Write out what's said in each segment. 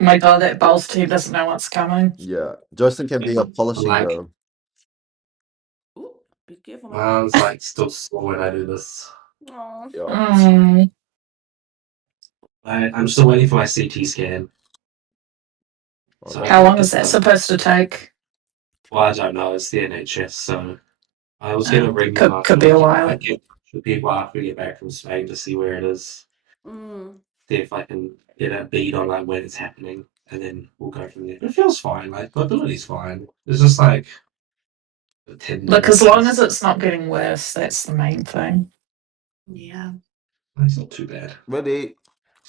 My god, that Bowls team doesn't know what's coming. Yeah. Justin can be a polishing Like- girl. Ooh, be careful, man. Mine's like still sore when I do this. Aw. Yeah. Mm. I'm still waiting for my CT scan. So How long it's is that done. supposed to take? Well, I don't know. It's the NHS, so I was going to ring them Could be a while. I get the people after we get back from Spain to see where it is. See if I can get a bead on like when it's happening, and then we'll go from there. But it feels fine. Like the ability's fine. It's just like the tendon. Look, as long as it's not getting worse, that's the main thing. Yeah. It's not too bad. Ready.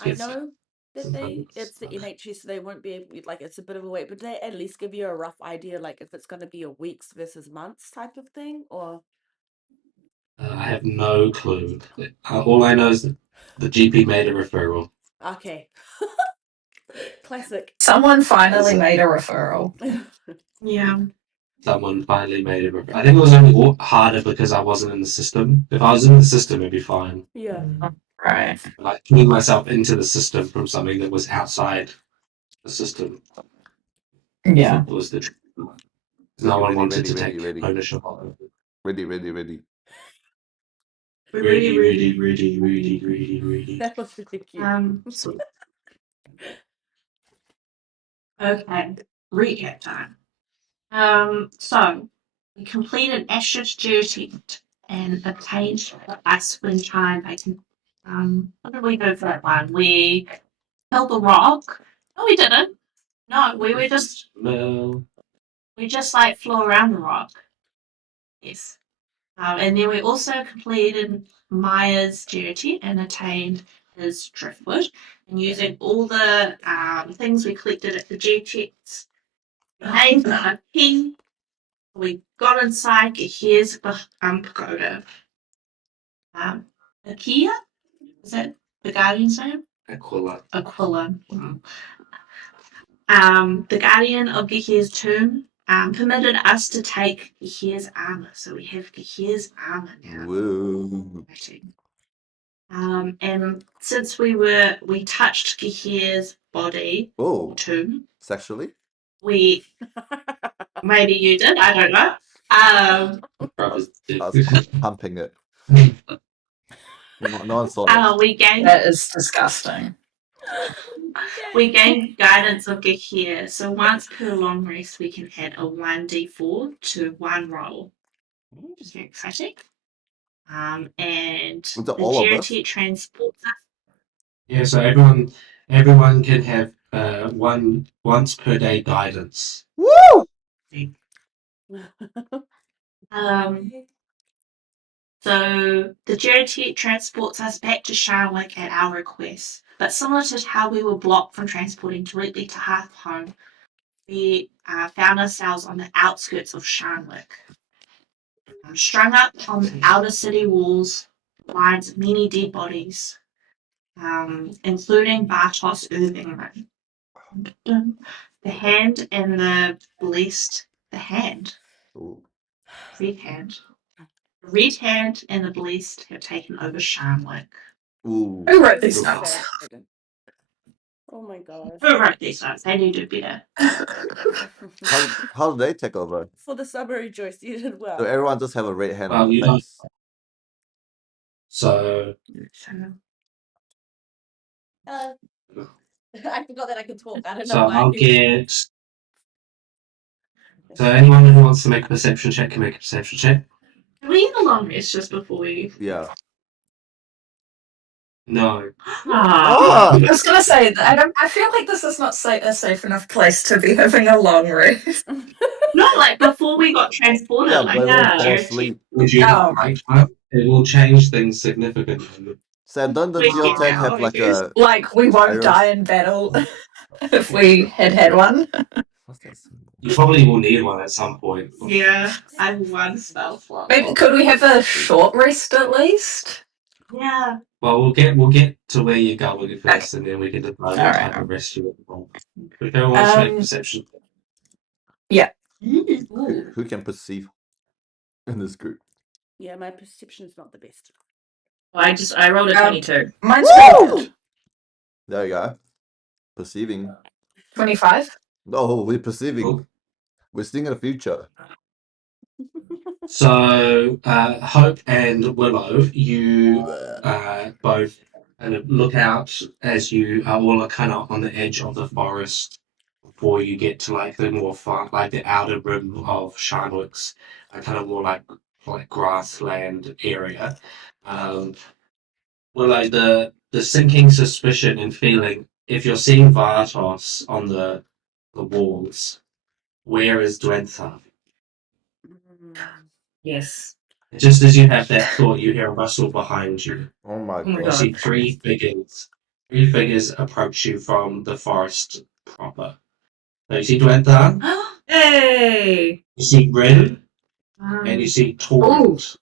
I Yes. know that it's the NHS, so they won't be able, like, it's a bit of a wait, but they at least give you a rough idea, like if it's going to be a weeks versus months type of thing, or I have no clue. All I know is that the GP made a referral. okay. Classic. Someone finally made a referral. Yeah. Someone finally made a referral. I think it was only harder because I wasn't in the system. If I was in the system, it'd be fine. Yeah. Right. Like putting myself into the system from something that was outside the system. Yeah. It was the no one wanted to ready, take ready. ownership of it. Ready. Really. That was really cute. Okay, recap time. So we completed Ash's duty and obtained the Icewind Chime. What did we do for that one? We held the rock. No, we didn't. No, we just like flew around the rock. Yes. And then we also completed Maya's duty and attained his driftwood. And using all the things we collected at the GTX, named a king. We got inside Gahir's pagoda. Akia? Is that the guardian's name? Aquila. The guardian of Gahir's tomb permitted us to take Gahir's armor. So we have Gahir's armor now. Woo. And since we touched Gahir's body Oh. tomb. Sexually? Maybe you did, I don't know. I was pumping it. No one saw that. That is disgusting. We gained guidance of Gahir, so once per long rest we can add a 1d4 to one roll, which is very exciting. And the Gerity transports us. Yeah, so everyone can have one once per day guidance. Woo! So the Gerity transports us back to Sharwick at our request. But similar to how we were blocked from transporting directly to Hearthhome, we found ourselves on the outskirts of Sharwick. Strung up on the outer city walls lies many dead bodies, including Bartos Irving. The hand and the blessed, the hand, red hand. The red hand and the blessed have taken over Sharnwick. Ooh. Who wrote these notes? Oh my gosh. Who wrote these notes? They need to be better. How did they take over? For the summary, Joyce, you did well. So everyone just have a red hand Well, on the you know- face. So I forgot that I could talk. I don't know so why. I'll get. So anyone who wants to make a perception check can make a perception check. Can we get a long rest just before we? Yeah. No. Ah! I was gonna say I feel like this is not a safe enough place to be having a long rest. Not like before we got transported. Yeah, but everyone fall asleep. Would you Oh. like time? It will change things significantly. So don't the We get geotech now, have I like guess. a... Like we won't Iris? die in battle if we had one. What's that symbol? You probably will need one at some point. Yeah, I have one spell slot. Maybe could we have a short rest at least? Yeah. Well, we'll get to where you're going first, and then we can decide what type of rest you want. If everyone wants to make perception. Ooh. Who can perceive in this group? Yeah, my perception's not the best. I rolled a 22. Mine's pretty good. There you go. Perceiving. 25. No, we're perceiving. Oh. We're seeing the future. So, Hope and Willow, you both kind of look out as you are all kind of on the edge of the forest before you get to like the more far, like the outer rim of Sharnwick's, kind of more like grassland area. Willow, the sinking suspicion and feeling, if you're seeing Vartos on the walls, where is Dwentha? Yes. Just as you have that thought, you hear a rustle behind you. Oh my Oh my You god. see three figures approach you from the forest proper. So you see Dwentha, Hey. you see Rin, and you see Torrent,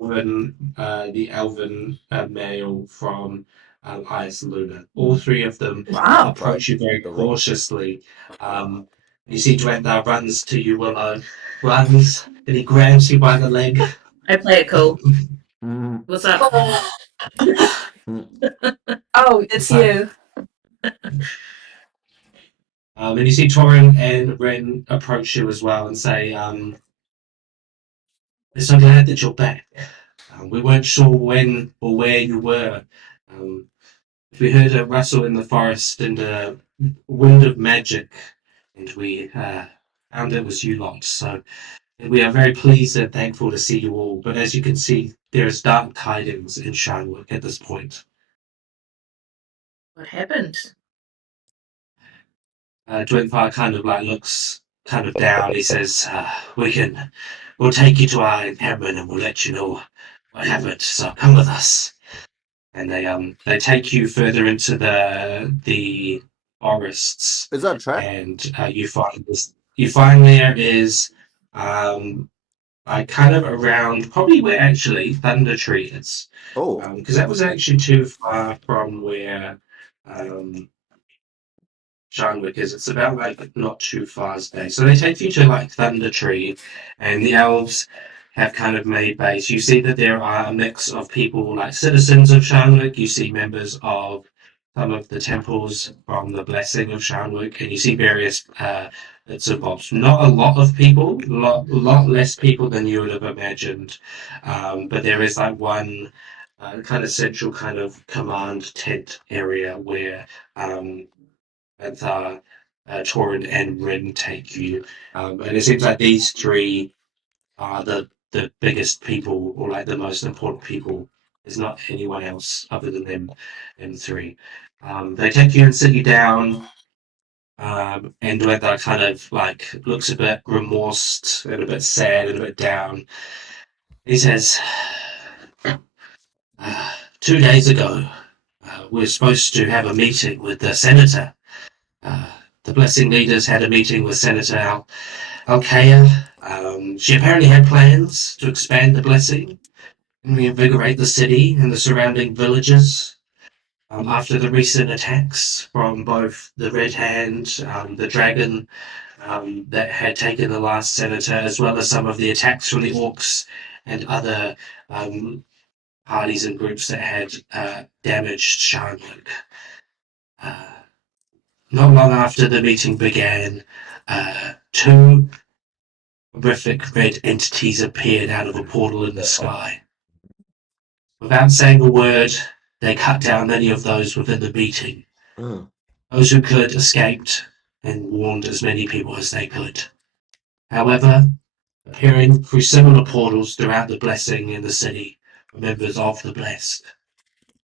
the elven male from Ice Luna. All three of them Wow. approach you very cautiously. You see Dwentha runs to you, Willow, runs, and he grabs you by the leg. I play it cool. Mm, What's up? Oh, it's you. And you see Torrin and Ren approach you as well and say, we're so glad that you're back. We weren't sure when or where you were. We heard a rustle in the forest and a wind of magic, and we found it was you lot. So we are very pleased and thankful to see you all. But as you can see, there is dark tidings in Shinewood at this point. What happened? Dwinfire kind of like looks kind of down. He says, we'll take you to our encampment and we'll let you know what happened. So come with us. And they take you further into the forests, is that a trap? and you find there is like kind of around probably where actually Thunder Tree is, Oh, because that was actually too far from where Sharnwick is. It's about like not too far away. So they take you to like Thunder Tree, and the elves have kind of made base. You see that there are a mix of people like citizens of Sharnwick. You see members of some of the temples from the blessing of Sharnwick, and you see various bits and bobs. Not a lot of people, lot less people than you would have imagined. But there is like one kind of central kind of command tent area where Torrent and Rin take you. And it seems like these three are the biggest people, or like the most important people. There's not anyone else other than them three. They take you and sit you down, and Dwetha kind of like looks a bit remorsed and a bit sad and a bit down. He says, 2 days ago, we were supposed to have a meeting with the senator. The blessing leaders had a meeting with Senator Alkea. She apparently had plans to expand the blessing and reinvigorate the city and the surrounding villages. After the recent attacks from both the Red Hand, the Dragon that had taken the last senator, as well as some of the attacks from the Orcs and other parties and groups that had damaged Sharnwick. Not long after the meeting began, two horrific red entities appeared out of a portal in the sky. Without saying a word, they cut down many of those within the meeting. Those who could escaped and warned as many people as they could. However, appearing through similar portals throughout the blessing in the city were members of the blessed,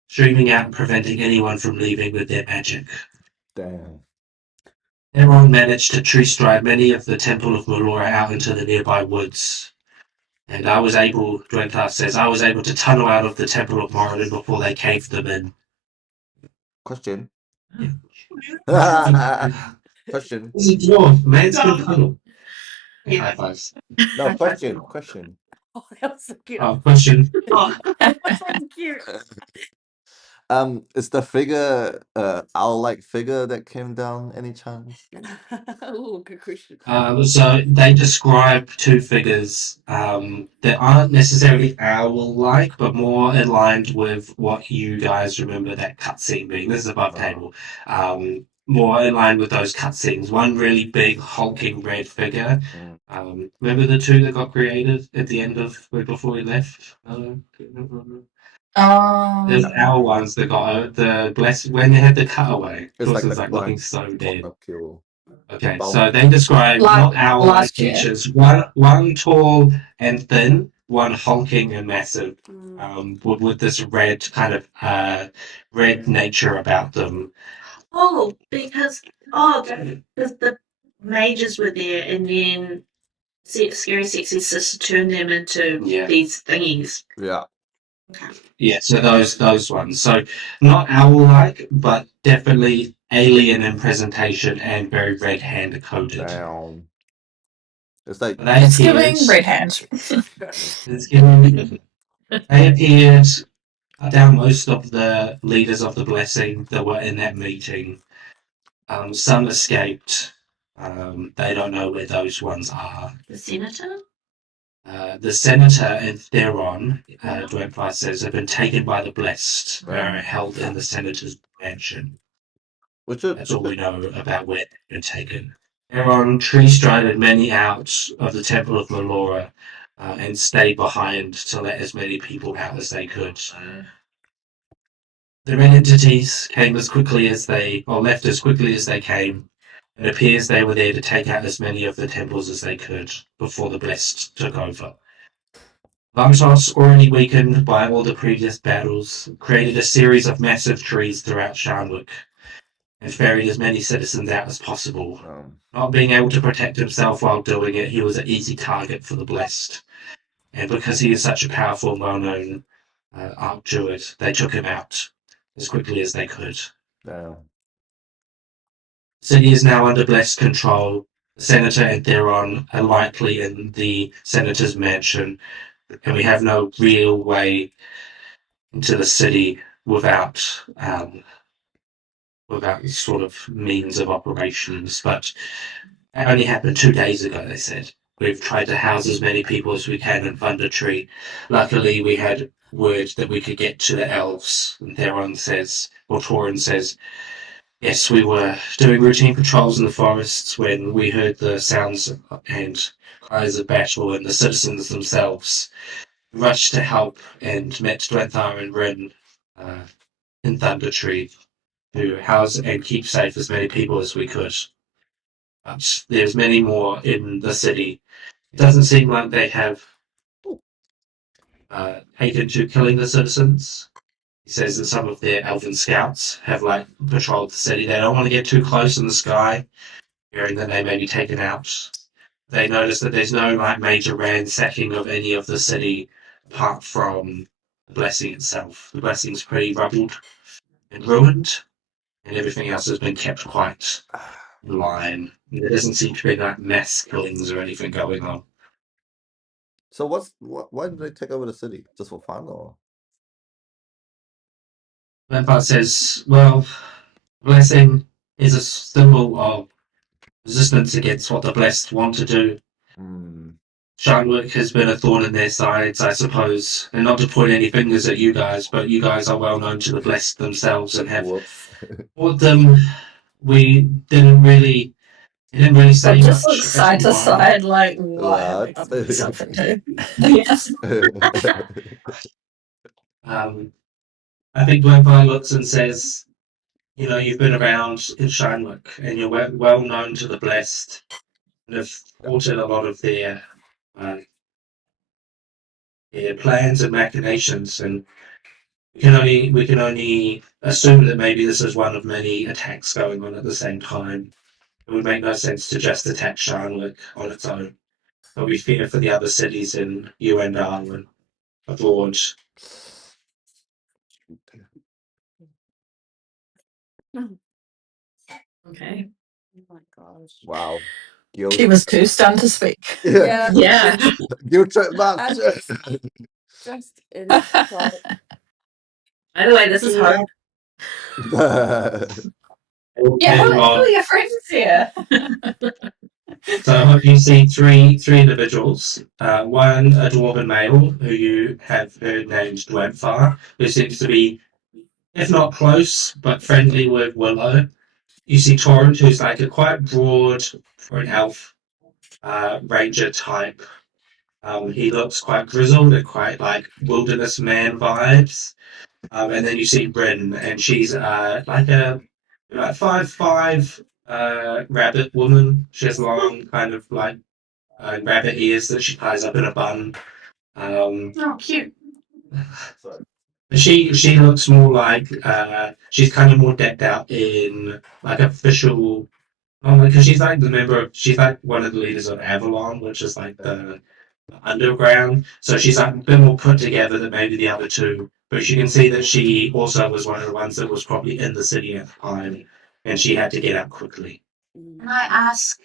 streaming out and preventing anyone from leaving with their magic. damn. Everyone managed to tree stride many of the Temple of Melora out into the nearby woods. And Dwentha says, I was able to tunnel out of the Temple of Moradin before they caved them in. Question. Yeah. Question. This is a dwarf, man's good tunnel. Yeah. High fives. No, question. Oh, that was so cute. Question. Oh, That's so cute. Is the figure owl-like figure that came down any chance? Oh, good question. So they describe two figures that aren't necessarily owl-like, but more aligned with what you guys remember that cutscene being. This is above table. more in line with those cutscenes. One really big hulking red figure. Remember the two that got created at the end of before we left? There's our ones that got the blessed when they had the cutaway. It's like Coulson's that looking so dead. kill. Okay, Bow. so they describe Like not owl-like last year. features. One tall and thin, one hulking and massive. With this red kind of red nature about them. Oh, because the mages were there, and then Scary Sexy Sister turned them into these thingies. Yeah. Okay. Yeah, so those ones. So not owl-like, but definitely alien in presentation and very red hand coded. Down. It's like It's giving red hand. It's giving. They appeared down most of the leaders of the blessing that were in that meeting. Some escaped. They don't know where those ones are. The senator? The senator and Theron, Dwayne says, have been taken by the blessed. They're held in the senator's mansion. That's all we know about where they've been taken. Theron tree-strided many out of the Temple of Melora and stayed behind to let as many people out as they could. The red entities came as quickly as left as quickly as they came. It appears they were there to take out as many of the temples as they could before the blessed took over. Vamtos, already weakened by all the previous battles, created a series of massive trees throughout Sharnwick and ferried as many citizens out as possible. Not being able to protect himself while doing it, he was an easy target for the blessed. And because he is such a powerful and well-known arch druid, they took him out as quickly as they could. Down. The city is now under blessed control. The senator and Theron are likely in the senator's mansion, and we have no real way into the city without sort of means of operations. But that only happened 2 days ago, they said. We've tried to house as many people as we can in Thunder Tree. Luckily, we had word that we could get to the elves. And Theron says, or Torin says, yes, we were doing routine patrols in the forests when we heard the sounds and cries of battle, and the citizens themselves rushed to help and met Dwenthar and Rin in Thunder Tree to house and keep safe as many people as we could. But there's many more in the city. It doesn't seem like they have taken to killing the citizens. He says that some of their elven scouts have patrolled the city. They don't want to get too close in the sky, fearing that they may be taken out. They notice that there's no major ransacking of any of the city apart from the blessing itself. The blessing's pretty rubbled and ruined, and everything else has been kept quite in line. There doesn't seem to be mass killings or anything going on. So why did they take over the city? Just for fun, or? Vampire says, well, blessing is a symbol of resistance against what the blessed want to do. Sharnwick has been a thorn in their sides, I suppose, and not to point any fingers at you guys, but you guys are well known to the blessed themselves and have fought them. We didn't really say Just much. look side to side, like, why have we got myself into? Yes. I think Dwayne looks and says, you know, you've been around in Sharnwick and you're well known to the blessed and have thwarted a lot of their plans and machinations, and we can only assume that maybe this is one of many attacks going on at the same time. It would make no sense to just attack Sharnwick on its own, but we fear for the other cities in UNR and abroad. Okay. Oh my gosh. Wow. She was too stunned to speak. Yeah. Yeah. Guilt trip much. Just in shock. By the way, this is Hope. Yeah, who are your friends here? So you see three individuals. One, a dwarven male who you have heard named Dwemfar, who seems to be, if not close, but friendly with Willow. you see Torrent, who's like a quite broad for an elf ranger type. He looks quite grizzled and quite like wilderness man vibes. And then you see Bryn, and she's like a about 5'5" rabbit woman. She has long kind of like rabbit ears that she ties up in a bun. Oh, cute. She looks more like she's kind of more decked out in like official. Because she's like one of the leaders of Avalon, which is like the underground. So she's like a bit more put together than maybe the other two. But you can see that she also was one of the ones that was probably in the city at the time, and she had to get out quickly. Can I ask,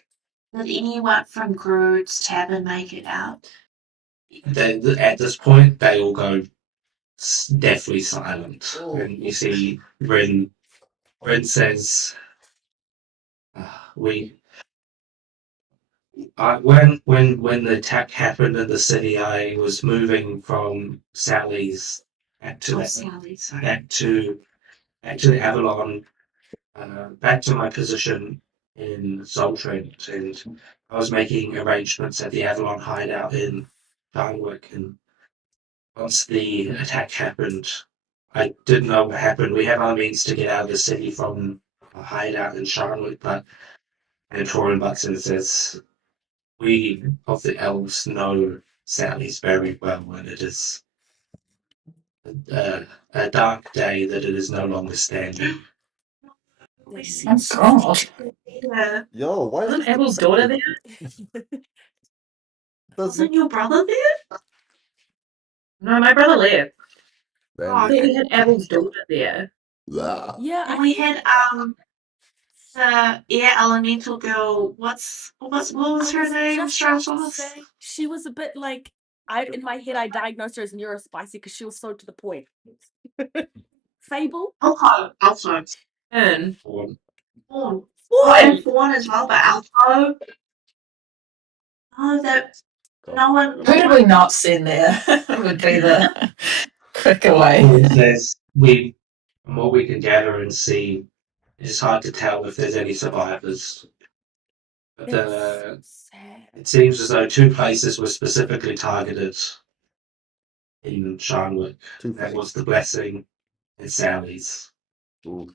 did anyone from Groot's Tavern make it out? At this point, they all go deathly silent, and you see Rin says, "We." When the attack happened in the city, I was moving from Sally's back to Sally's. back to the Avalon, back to my position in Zoltrent, and I was making arrangements at the Avalon hideout in Farnwick. And once the attack happened, I didn't know what happened. We have our means to get out of the city from a hideout in Charlotte, and Torin butts in and says, "We of the elves know Sally's very well, and it is a dark day that it is no longer standing." We see Oh God. Yeah. Yo, why Wasn't is Abel's daughter there? Wasn't your brother there? No, my brother left. Oh, I thought okay. we had Abel's daughter there. Yeah, And we had the air elemental girl. What was her name? she was a bit like in my head I diagnosed her as neurospicy because she was so to the point. Fable? Also. And Fawn. And Fawn as well, but Alto. Oh, that no one. Who did we not send there? Would be the quicker way. Torin says, from what we can gather and see, it's hard to tell if there's any survivors. But Sad. it seems as though two places were specifically targeted in Charnwick. That was the Blessing and Sally's. Ooh.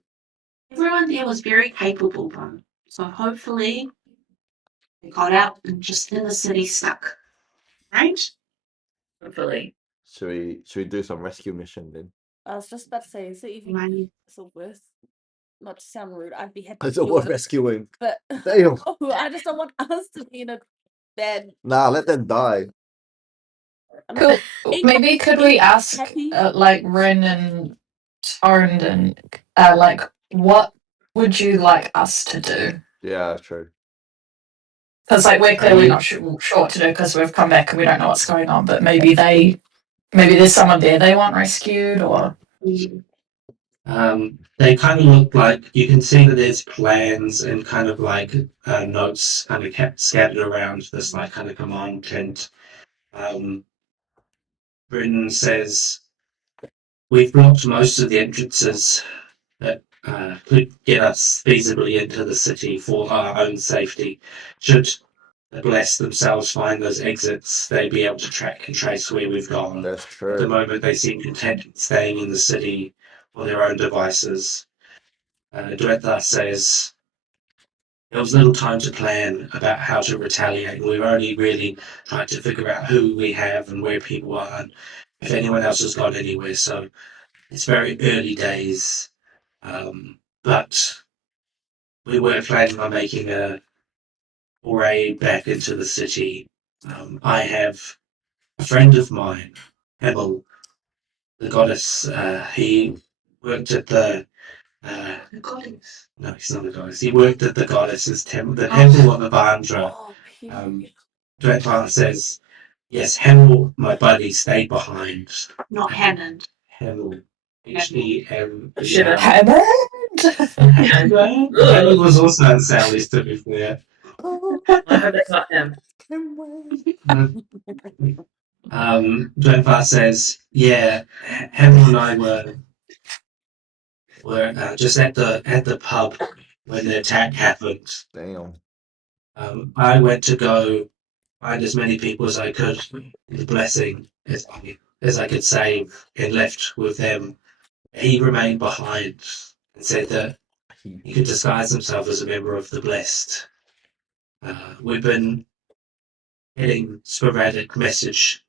Everyone there was very capable, though. So hopefully they got out and just in the city stuck. Right? hopefully. Should we do some rescue mission then? I was just about to say, is it even so worth? Not to sound rude, I'd be happy It's to do worth it, rescuing. but Damn. I just don't want us to be in a bad. Nah, let them die. I mean, Maybe could we ask happy? like Rin and Torrent and like what would you like us to do? Yeah, true. Because like we're clearly not sure what to do because we've come back and we don't know what's going on. But maybe there's someone there they want rescued or. They kind of look like you can see that there's plans and kind of like notes kind of kept scattered around this like kind of command tent. Britain says, "We've blocked most of the entrances that could get us feasibly into the city for our own safety. Should the Blessed themselves find those exits, they'd be able to track and trace where we've gone. That's At the true. moment, they seem content with staying in the city for their own devices." Dwetha says, "There was little time to plan about how to retaliate. We've only really tried to figure out who we have and where people are, and if anyone else has gone anywhere. So it's very early days, but we were planning on making a foray back into the city. I have a friend of mine, Hemel, the goddess. He worked at the goddess. No, he's not a goddess. He worked at the goddess's temple, the temple of Avandra. Oh, Dwetvar says, "Yes, Hemel, my buddy, stayed behind." Not Hammond. Hemel. H-E-M. Shit, Hammond. Hemel was also in Sally's, to be fair. I hope they got him. Dwetvar says, "Yeah, Hemel and I were just at the pub when the attack happened. Damn. I went to go find as many people as I could, the blessing as I could save, and left with them. He remained behind and said that he could disguise himself as a member of the blessed. We've been getting sporadic messages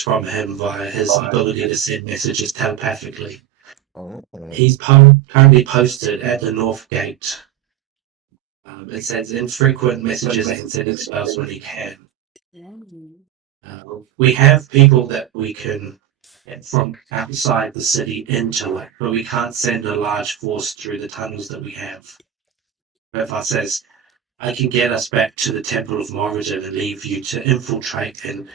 from him via his ability to send messages telepathically. Oh. He's currently posted at the North Gate. It sends infrequent messages and sending spells when he can. We have people that we can get from outside the city into it, but we can't send a large force through the tunnels that we have. Bertha says, I can get us back to the Temple of Moradin and leave you to infiltrate and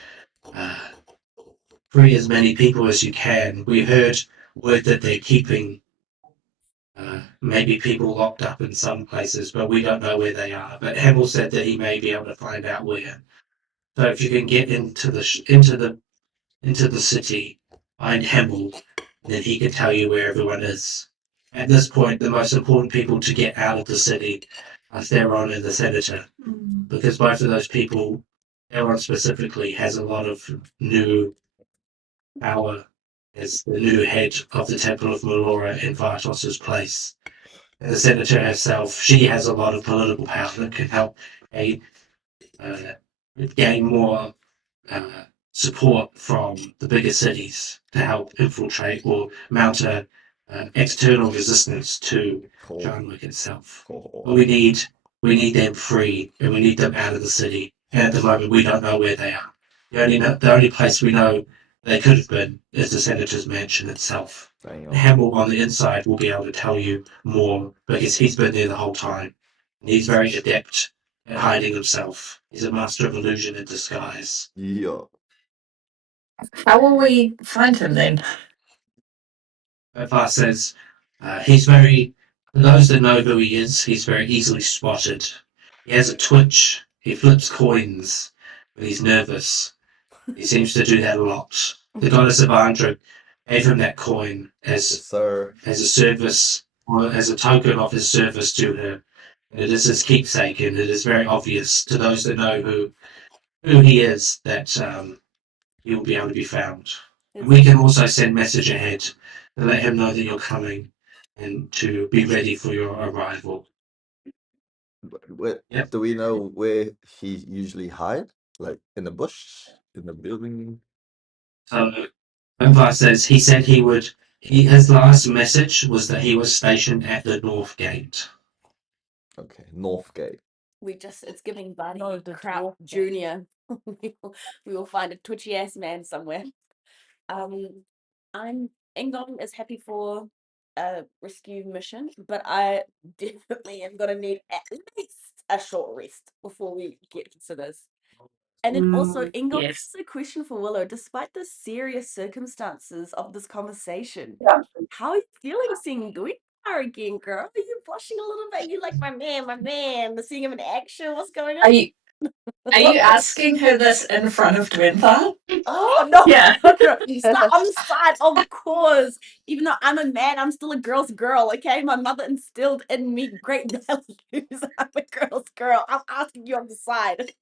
free as many people as you can. We heard word that they're keeping maybe people locked up in some places, but we don't know where they are. But Hamill said that he may be able to find out where. So if you can get into the city, find Hamill, then he can tell you where everyone is. At this point, the most important people to get out of the city are Theron and the Senator, because both of those people, Theron specifically, has a lot of new power as the new head of the Temple of Melora in Vartos's place. And the Senator herself, she has a lot of political power that can help gain more support from the bigger cities to help infiltrate or mount a external resistance to Jarnwick itself. But we need them free, and we need them out of the city. And at the moment, we don't know where they are. The only place we know they could have been is the Senator's mansion itself. Damn. Hamill on the inside will be able to tell you more because he's been there the whole time. And he's very adept at hiding himself. He's a master of illusion and disguise. Yeah. How will we find him then? Bertha says he's very, for those that know who he is, he's very easily spotted. He has a twitch. He flips coins when he's nervous. He seems to do that a lot. The goddess of Andra gave him that coin Yes, sir. as a service, or as a token of his service to her. And it is his keepsake, and it is very obvious to those that know who he is that he will be able to be found. And we can also send message ahead to let him know that you're coming and to be ready for your arrival. Yep. Do we know where he usually hide? Like in the bush, in the building? So Omar says he said he would. His last message was that he was stationed at the North Gate. Okay, Northgate. It's giving Barney No, the crap dwarf junior. We will find a twitchy ass man somewhere. Engong is happy for a rescue mission, but I definitely am gonna need at least a short rest before we get to this. And then also, Engong yes. has a question for Willow. Despite the serious circumstances of this conversation, how are you feeling seeing Gwynthar again, girl? Are you blushing a little bit? You like my man, seeing him in action? What's going on? Are you asking her this in front of Gwynthar? Oh no! Yeah. It's not on the side, of course. Even though I'm a man, I'm still a girl's girl. Okay, my mother instilled in me great values. I'm a girl's girl. I'm asking you on the side.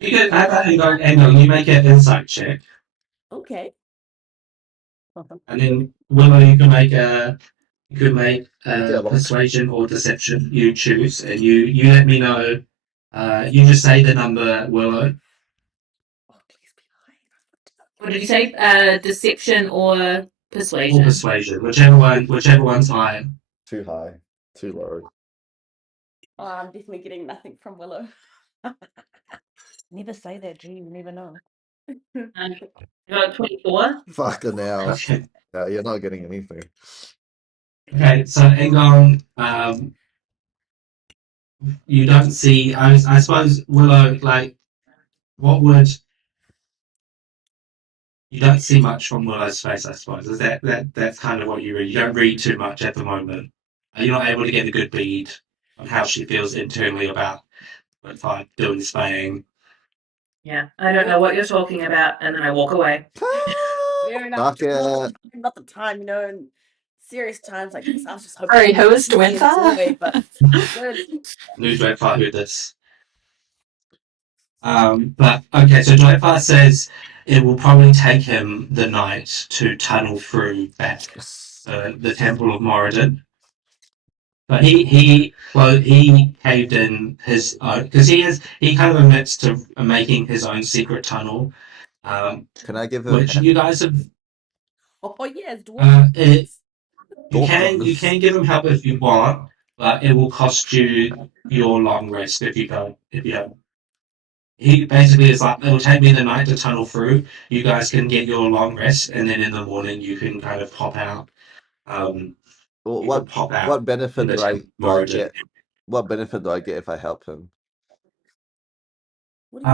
You can hang on. You make an insight check, Okay. and then Willow, you can make a Yeah, well- persuasion or deception. You choose, and you let me know. You just say the number, Willow. Oh, please be high. What did you say? Deception or Or persuasion? persuasion, whichever one's higher. Too high. Too low. Oh, I'm definitely getting nothing from Willow. Never say that, G. You never know. You got 24. Fucking hell. Okay. Yeah, you're not getting anything. Okay, so Engong, you don't see. I suppose Willow, like, what would you don't see much from Willow's face? I suppose is that's kind of what you read. You don't read too much at the moment. You're not able to get a good bead on how she feels internally about what I'm doing spaying. Yeah, I don't know what you're talking about, and then I walk away. Fair enough. Fuck it. Not the time, and serious times like this. I was just hoping. Sorry, for who is easy and joy, Dwintha? but good. New Dreadfire who this. But okay, so Dreadfire says it will probably take him the night to tunnel through back the Temple of Moradin. But he caved in his own because he kind of admits to making his own secret tunnel. Can I give him Which help? you guys have. Oh yes, dwarf. You can give him help if you want, but it will cost you your long rest if you don't. He basically is like, it'll take me the night to tunnel through. You guys can get your long rest, and then in the morning you can kind of pop out. What benefit do I get? What benefit do I get if I help him?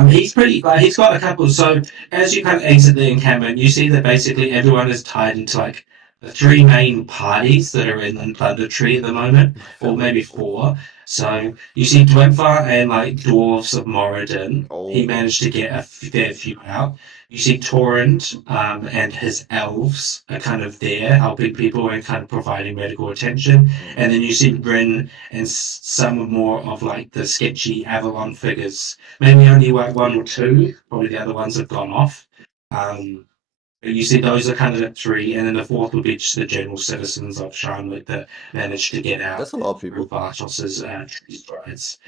He's pretty like he's got a couple. So as you kind of exit the encampment, you see that basically everyone is tied into like the three main parties that are in Thunder Tree at the moment, or maybe four. So you see Dwemfar and like dwarves of Moradin. He managed to get a fair few out. You see Torrent and his elves are kind of there helping people and kind of providing medical attention. And then you see Bryn and some more of like the sketchy Avalon figures. Maybe only like one or two. Probably the other ones have gone off. But you see those are kind of the three, and then the fourth would be just the general citizens of Charlotte that managed to get out. That's a lot of people. Bartos's strides.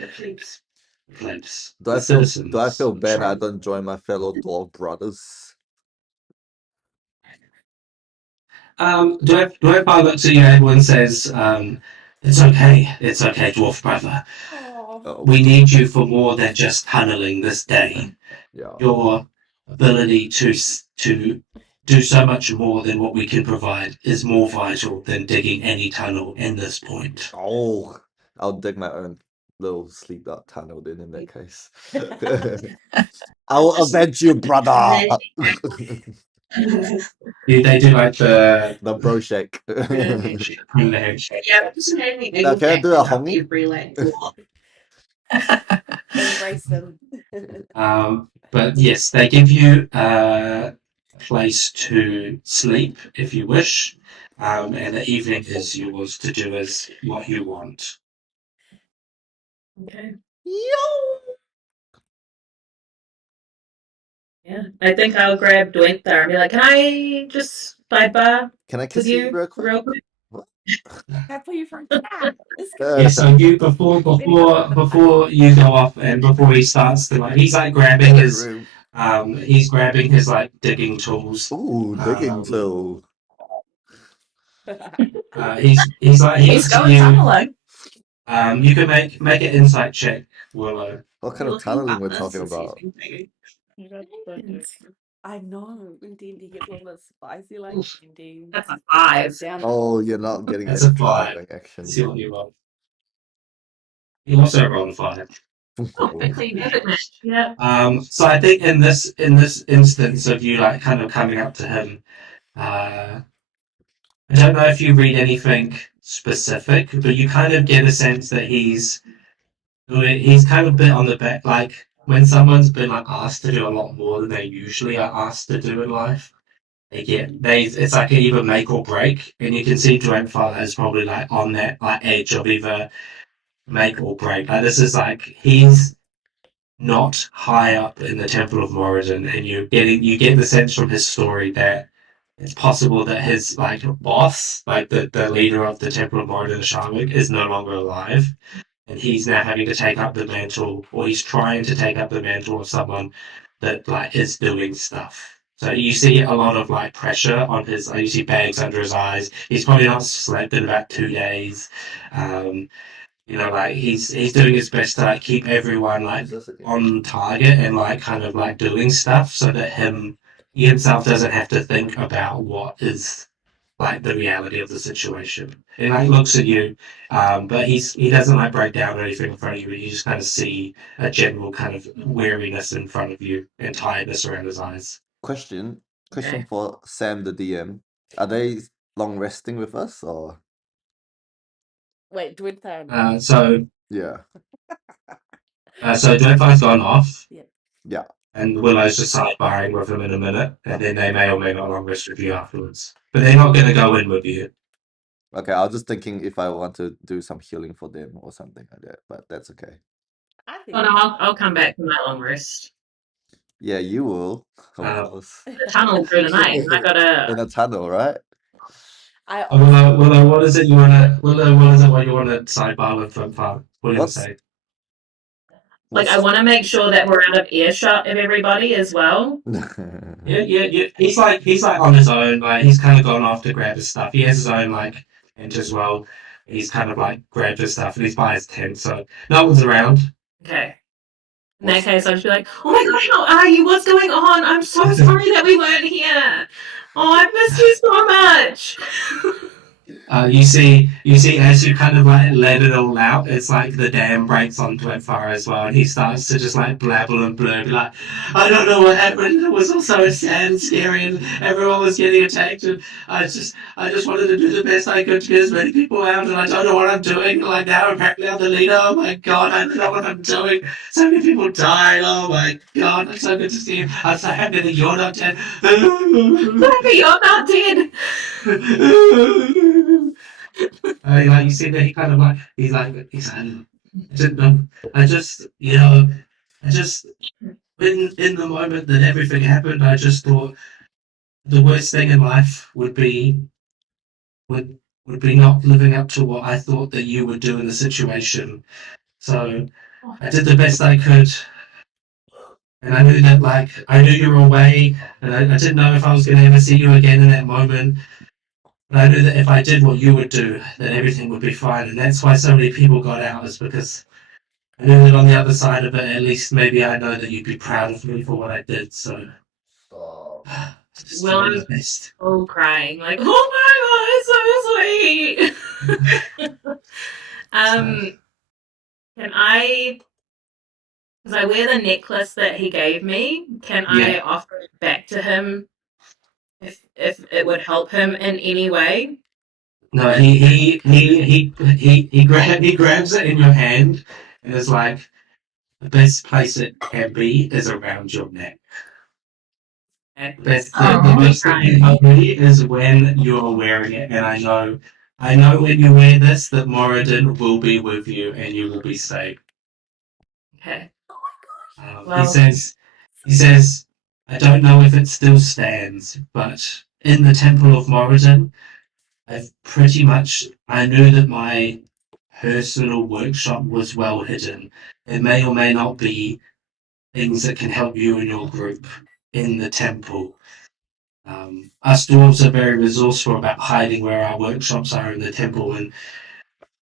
Plebs. Do I feel bad I don't join my fellow dwarf brothers? Dwarf looks at you and says, it's okay, dwarf brother. We need you for more than just tunneling this day. Yeah. Your ability to do so much more than what we can provide is more vital than digging any tunnel in this point. Oh, I'll dig my own little sleep out tunnel then in that case. I will avenge you, brother! They do like the bro shake. handshake. Yeah, Now, can I do a homie? Embrace them. But yes, they give you a place to sleep if you wish, and the evening is yours to do as what you want. Okay. Yo! Yeah. I think I'll grab Dwintha and be like, can I just sidebar Can I with kiss you you real quick? real quick? Can I pull you from? It's Yeah, so you before you go off and before he starts to like he's like grabbing his like digging tools. Ooh, digging tool. He's like he He's looks at going you. tunneling. You can make an insight check, Willow. What kind of tunneling we're talking about? You guys so do. I know. In D&D gets a little spicy like D&D. That's a 5. Down. Oh, you're not getting That's a any 5. tunneling action. See what you roll. You also rolled a 5. Yeah. So I think in this instance of you like kind of coming up to him, I don't know if you read anything specific, but you kind of get a sense that he's kind of been on the back, like when someone's been like asked to do a lot more than they usually are asked to do in life. It's like either make or break, and you can see Dwayne is probably like on that like edge of either make or break. Like this is like he's not high up in the Temple of Moradin, and you get the sense from his story that it's possible that his like boss, like the leader of the Temple of Moradin, Sharmik, is no longer alive, and he's now having to take up the mantle, or he's trying to take up the mantle of someone that like is doing stuff. So you see a lot of like pressure on his. You see bags under his eyes. He's probably not slept in about 2 days. Like he's doing his best to like keep everyone like on target and like kind of like doing stuff so that he himself doesn't have to think about what is like the reality of the situation. And like looks at you, but he doesn't like break down or anything in front of you. But you just kind of see a general kind of weariness in front of you and tiredness around his eyes. Question for Sam the DM. Are they long resting with us or? Wait, Dwintha. Yeah. So Dwintha's gone off. Yeah. And Willow's just sidebarring with him in a minute, and then they may or may not long rest with you afterwards. But they're not going to go in with you. Okay, I was just thinking if I want to do some healing for them or something like that, but that's okay. I think Oh no, I'll come back from my long rest. Yeah, you will. Of Uh, course. The tunnel through the night. And I In gotta a tunnel, right? I Willow, what is it you wanna what is it what you wanna sidebar with from far? What do you What's say? like I want to make sure that we're out of earshot of everybody as well. Yeah. He's like on his own. Like he's kind of gone off to grab his stuff. He has his own like tent as well. He's kind of like grabbed his stuff and he's by his tent, so no one's around. Okay. In What's- that case, I'll just be like, "Oh my god, how are you? What's going on? I'm so sorry that we weren't here. Oh, I missed you so much." You see, as you kind of like let it all out, it's like the dam breaks onto it far as well, and he starts to just like blabble and blurb, like, I don't know what happened. It was all so sad and scary, and everyone was getting attacked, and I just wanted to do the best I could to get as many people out, and I don't know what I'm doing. Like now, apparently I'm the leader. Oh my god, I don't know what I'm doing. So many people died. Oh my god, it's so good to see you. I'm so happy that you're not dead. Happy you're not dead. Like you see that he kind of like I didn't know. I just in the moment that everything happened, I just thought the worst thing in life would be not living up to what I thought that you would do in the situation. So I did the best I could. And I knew that, like, I knew you were away, and I didn't know if I was going to ever see you again in that moment. But I knew that if I did what you would do, then everything would be fine. And that's why so many people got out, is because I knew that on the other side of it, at least maybe I know that you'd be proud of me for what I did. So, just Well, doing I'm my best. all crying, like, oh my god, it's so sweet. Can I, because I wear the necklace that he gave me, can I offer it back to him if it would help him in any way? No, he grabs it in your hand and is like, the best place it can be is around your neck. Okay. The best thing it can be is when you're wearing it, and I know when you wear this that Moradin will be with you and you will be safe. Okay. He says, I don't know if it still stands, but in the Temple of Moradin, I knew that my personal workshop was well hidden. There may or may not be things that can help you and your group in the temple. Us dwarves are very resourceful about hiding where our workshops are in the temple, and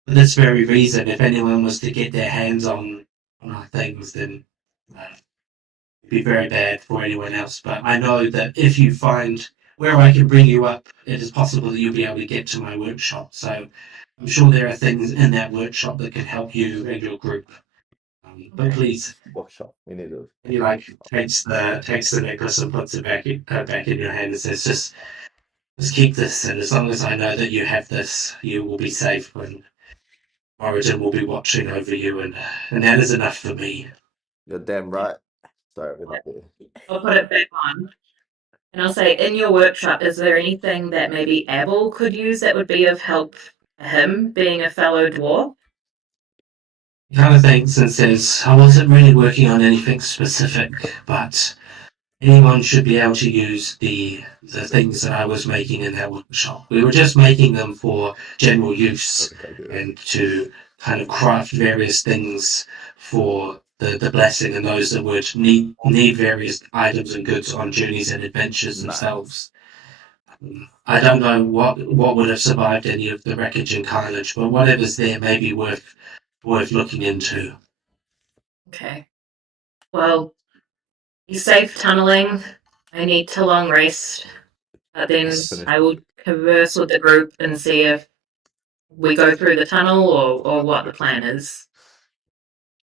for this very reason, if anyone was to get their hands on our things, then it'd be very bad for anyone else. But I know that if you find where I can bring you up, it is possible that you'll be able to get to my workshop. So I'm sure there are things in that workshop that can help you and your group. But please, Workshop. We need to. he like takes the necklace and puts it back in your hand and says, just keep this, and as long as I know that you have this, you will be safe, and Origin will be watching over you, and that is enough for me. You're damn right. Sorry, we're not there. I'll put it back on. And I'll say, in your workshop, is there anything that maybe Abel could use that would be of help to him, being a fellow dwarf? He kind of thinks and says, I wasn't really working on anything specific, but anyone should be able to use the things that I was making in that workshop. We were just making them for general use and to kind of craft various things for the blessing and those that would need various items and goods on journeys and adventures themselves. I don't know what would have survived any of the wreckage and carnage, but whatever's there may be worth looking into. Okay. Well, be safe tunneling. I need to long rest. But then I will converse with the group and see if we go through the tunnel or what the plan is.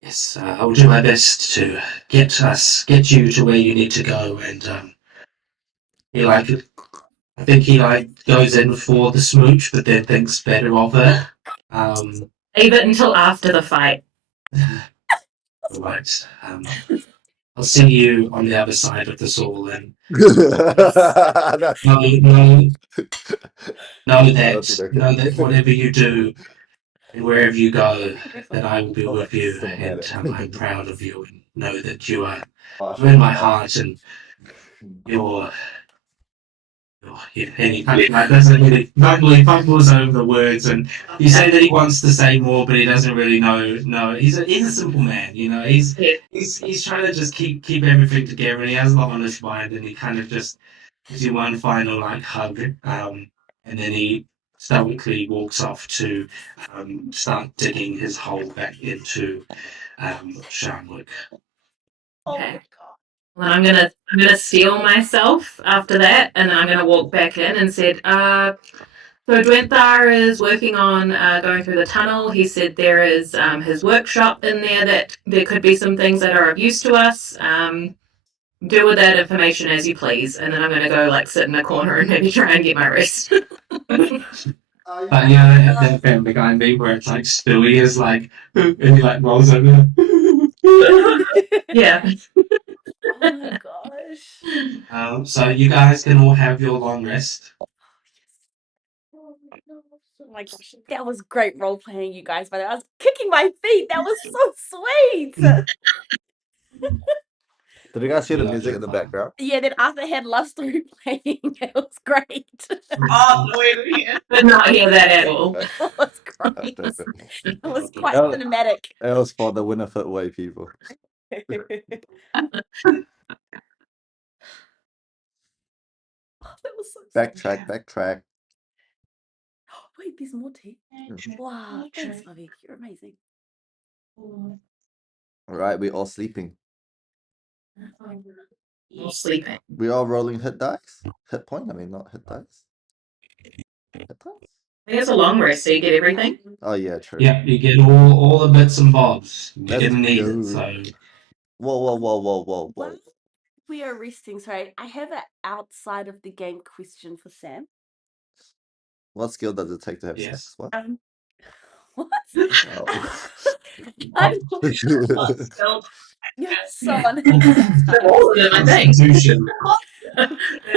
Yes, I will do my best to get you to where you need to go, and I think he goes in for the smooch, but then thinks better of it. Leave it until after the fight. Right. I'll see you on the other side of this all, and That's- know don't think they're know kidding. that whatever you do and wherever you go, that I will be Oh, with you, and cinematic. I'm proud of you, and know that you are Oh, in my heart, and you're. And he kind of like doesn't really fumbles over the words, and you say that he wants to say more, but he doesn't really know. No, he's a simple man, you know. He's trying to just keep everything together, and he has a lot on his mind, and he kind of just gives you one final like hug, and then he stoically walks off to start digging his hole back into Sharnwick. Okay. Well, I'm gonna steel myself after that, and then I'm gonna walk back in and said, so Dwenthar is working on going through the tunnel. He said there is his workshop in there that there could be some things that are of use to us. Do with that information as you please, and then I'm gonna go like sit in a corner and maybe try and get my rest. But yeah, they have that Family Guy meme where it's like Stewie is like, and he like rolls over. Yeah. Oh my gosh. So you guys can all have your long rest. Oh my gosh, that was great role playing, you guys. But I was kicking my feet. That was so sweet. Did you guys hear the music in the background? Yeah, then Arthur had Love Story playing. It was great. Oh, yeah. Did not hear that at all. It was great. Perfect. It was quite Oh. cinematic. It was for the Winifred Way people. That was so Backtrack. Wait, there's more tea. Mm. Wow, thanks, Lovey. You're amazing. Alright, we all sleeping. All sleeping. We all rolling hit dice? Hit point? I mean, not hit dice. Hit dice? I think it's a long rest, so you get everything. Oh, yeah, true. Yeah, you get all the bits and bobs. You're Let's gonna need go. it. So Whoa. While we are resting, sorry, I have an outside of the game question for Sam. What skill does it take to have Yes. sex? What? What? Oh. I'm Still, You're so unhinged. all of them, I think. Constitution.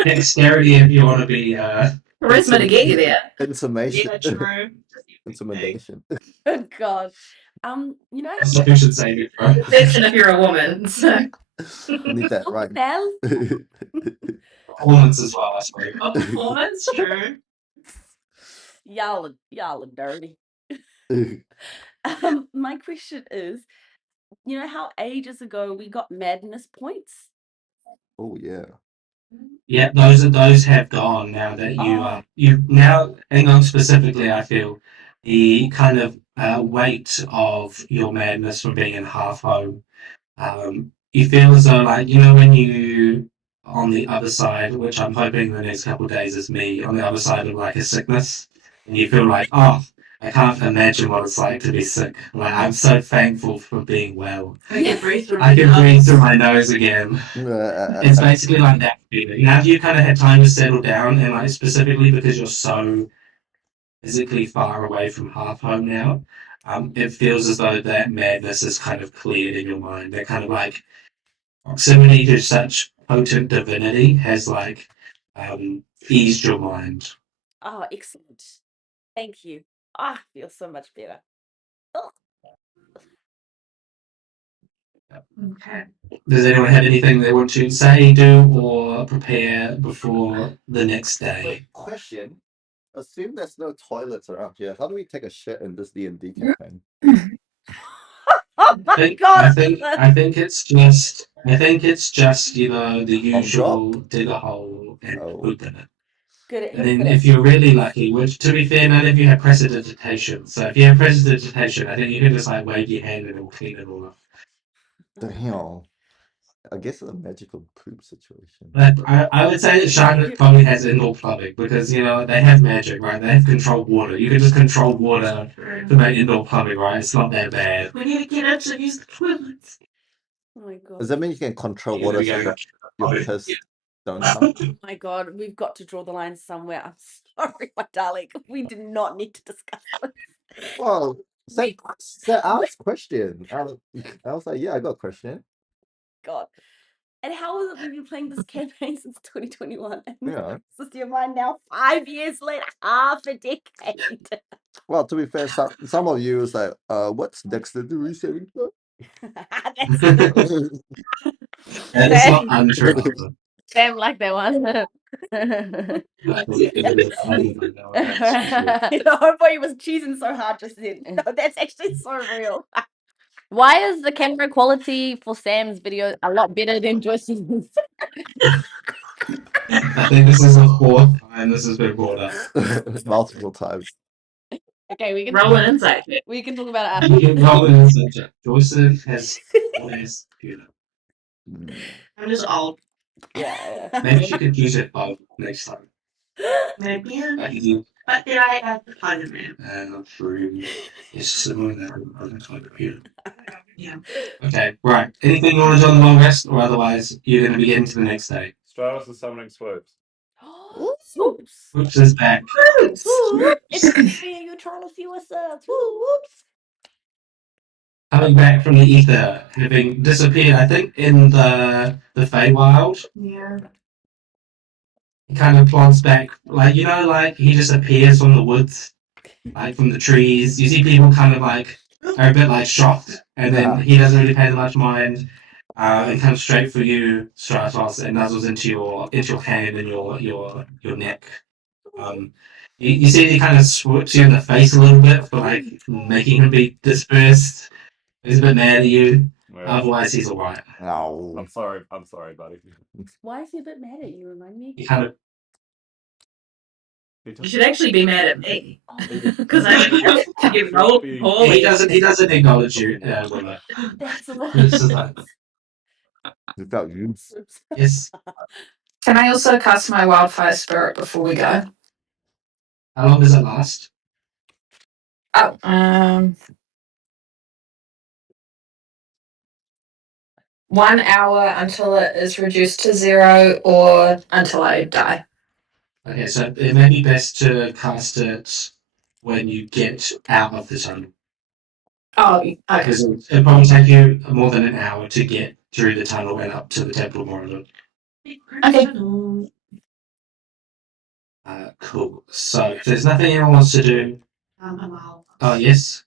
Dexterity if you want to be Charisma to get you there. Intimation. Yeah, true. Intimidation. Oh God. You know, Constitution saving throw. Perception if you're a woman. So. Need that right. Belle, Performance as well, I suppose. Performance, true. y'all are dirty. My question is, you know how ages ago we got madness points? Oh yeah. Yeah, those have gone now that you now hang on specifically. I feel the kind of weight of your madness from being in half home. You feel as though like when you on the other side, which I'm hoping the next couple of days is me on the other side of like a sickness, and you feel like I can't imagine what it's like to be sick. Like I'm so thankful for being well. I can breathe through I can breathe through my nose again. It's basically like that feeling. Now you kind of had time to settle down, and like specifically because you're so physically far away from half home now, it feels as though that madness is kind of cleared in your mind. That kind of like proximity to such potent divinity has like eased your mind. Oh, excellent. Thank you. I feel so much better. Okay. Does anyone have anything they want to say, do, or prepare before the next day? Question. Assume there's no toilets around here. How do we take a shit in this D&D campaign? Oh my God. I think it's just the usual dig a hole and poop in it. Good. And then if you're really lucky, which to be fair, none of you have prestidigitation. So if you have prestidigitation, I think you can just like wave your hand and it'll clean it all up. Damn. I guess it's a magical poop situation. But I would say that Charlotte probably has indoor plumbing because they have magic, right? They have controlled water. You can just control water to make indoor plumbing, right? It's not that bad. We need to get up to use the toilets. Oh my God. Does that mean you can control Yeah, water we so go. your piss don't come? Oh my God, we've got to draw the line somewhere. I'm sorry, my darling. We do not need to discuss this. Well, say ask question. I was like, yeah, I got a question. God. And how is it we've been playing this campaign since 2021? And Yeah. this is your mind now, 5 years later, half a decade. Well, to be fair, some of you is like, what's dexterity saving throw? That's And it's not untrue. Sam like that one. I thought he was cheesing so hard just then. No, that's actually so real. Why is the camera quality for Sam's video a lot better than Joyce's? I think this is the fourth time this has been brought up. Multiple times. Okay, we can Roll an insight check. we can talk about it You after. can roll it in such a Joseph has always computer. I'm just old. Yeah. Maybe she could use it both next time. Maybe. I can do But did I have Spider-Man? room is similar to on the computer. Yeah. Okay, right. Anything you want to do on the long rest, or otherwise you're going to be getting to the next day. Stratus is summoning swoops. Swoops. Whoops is back. Swoop. It's me. You trying to see what's up? Swoops. Coming back from the ether, having disappeared, I think, in the Feywild. Yeah. He kind of plods back, like, you know, like he just appears from the woods, like from the trees. You see people kind of like are a bit like shocked, and then he doesn't really pay much mind. And comes straight for you, Stratos, and nuzzles into your hand and your neck. You see he kind of swoops you in the face a little bit for like making him be dispersed. He's a bit mad at you. Well, Otherwise, he's alright. No. I'm sorry, buddy. Why is he a bit mad at you? Remind me. He kind of You should actually be mad at me. Because I you rolled he poorly. doesn't acknowledge you. Willa. That's It's just like, Without you. yes. Can I also cast my wildfire spirit before we go? How long does it last? Oh, 1 hour until it is reduced to 0 or until I die. Okay, so it may be best to cast it when you get out of the tunnel. Oh, okay. Because it'll probably take you more than an hour to get through the tunnel and up to the Temple of Morrowind. Okay. Cool. So if there's nothing anyone wants to do, Wow. oh yes.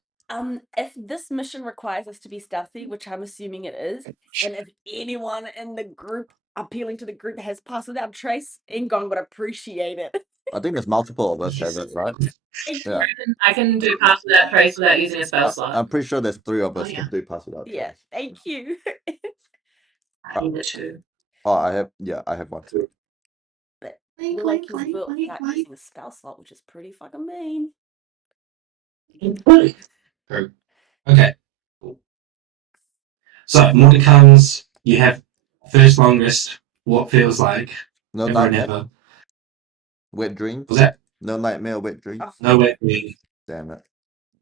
If this mission requires us to be stealthy, which I'm assuming it is, and if anyone in the group appealing to the group has passed without trace, Ingon would appreciate it. I think there's multiple of us have it, right? Yeah. I can do pass without trace without using a spell slot. I'm pretty sure there's 3 of us Oh, yeah. can do pass without Yeah, trace. thank you. I need the two. Oh, I have one too. But Clink, like clink, he's built clink, without clink, using a spell slot, which is pretty fucking mean. True. Okay. Cool. So morning comes, you have first long rest, what feels like No ever and nightmare, ever. wet dreams. Was that No nightmare, wet dreams. no wet dreams? Damn it.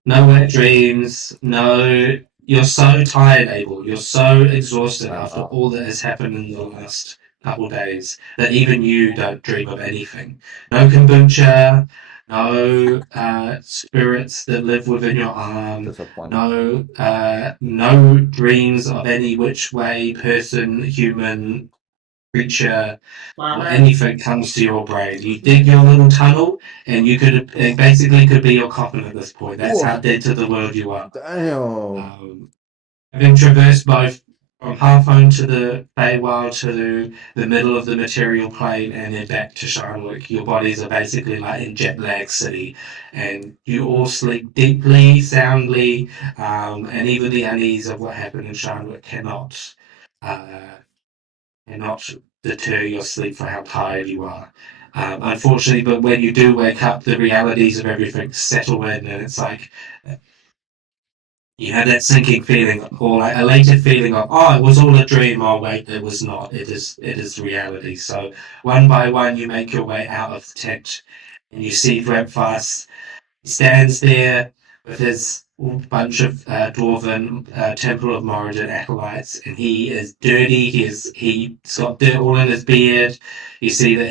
No wet dreams. No, you're so tired, Abel. You're so exhausted after all that has happened in the last couple days that even you don't dream of anything. No kombucha. No spirits that live within your arm. Disappointing. No dreams of any which way person, human, creature, or anything comes to your brain. You dig your little tunnel, and it basically could be your coffin at this point. That's how dead to the world you are. Damn. Having traversed both from Hearthstone to the Feywild to the middle of the material plane and then back to Sharnwick, your bodies are basically like in jet lag city, and you all sleep deeply, soundly, and even the unease of what happened in Sharnwick cannot deter your sleep for how tired you are. Unfortunately, but when you do wake up, the realities of everything settle in, and it's like you have that sinking feeling, or like elated feeling of, oh, it was all a dream. Oh wait, it was not. It is reality. So one by one, you make your way out of the tent, and you see Grabfast. He stands there with his bunch of dwarven Temple of Morrowind acolytes, and he is dirty. He's got dirt all in his beard. You see that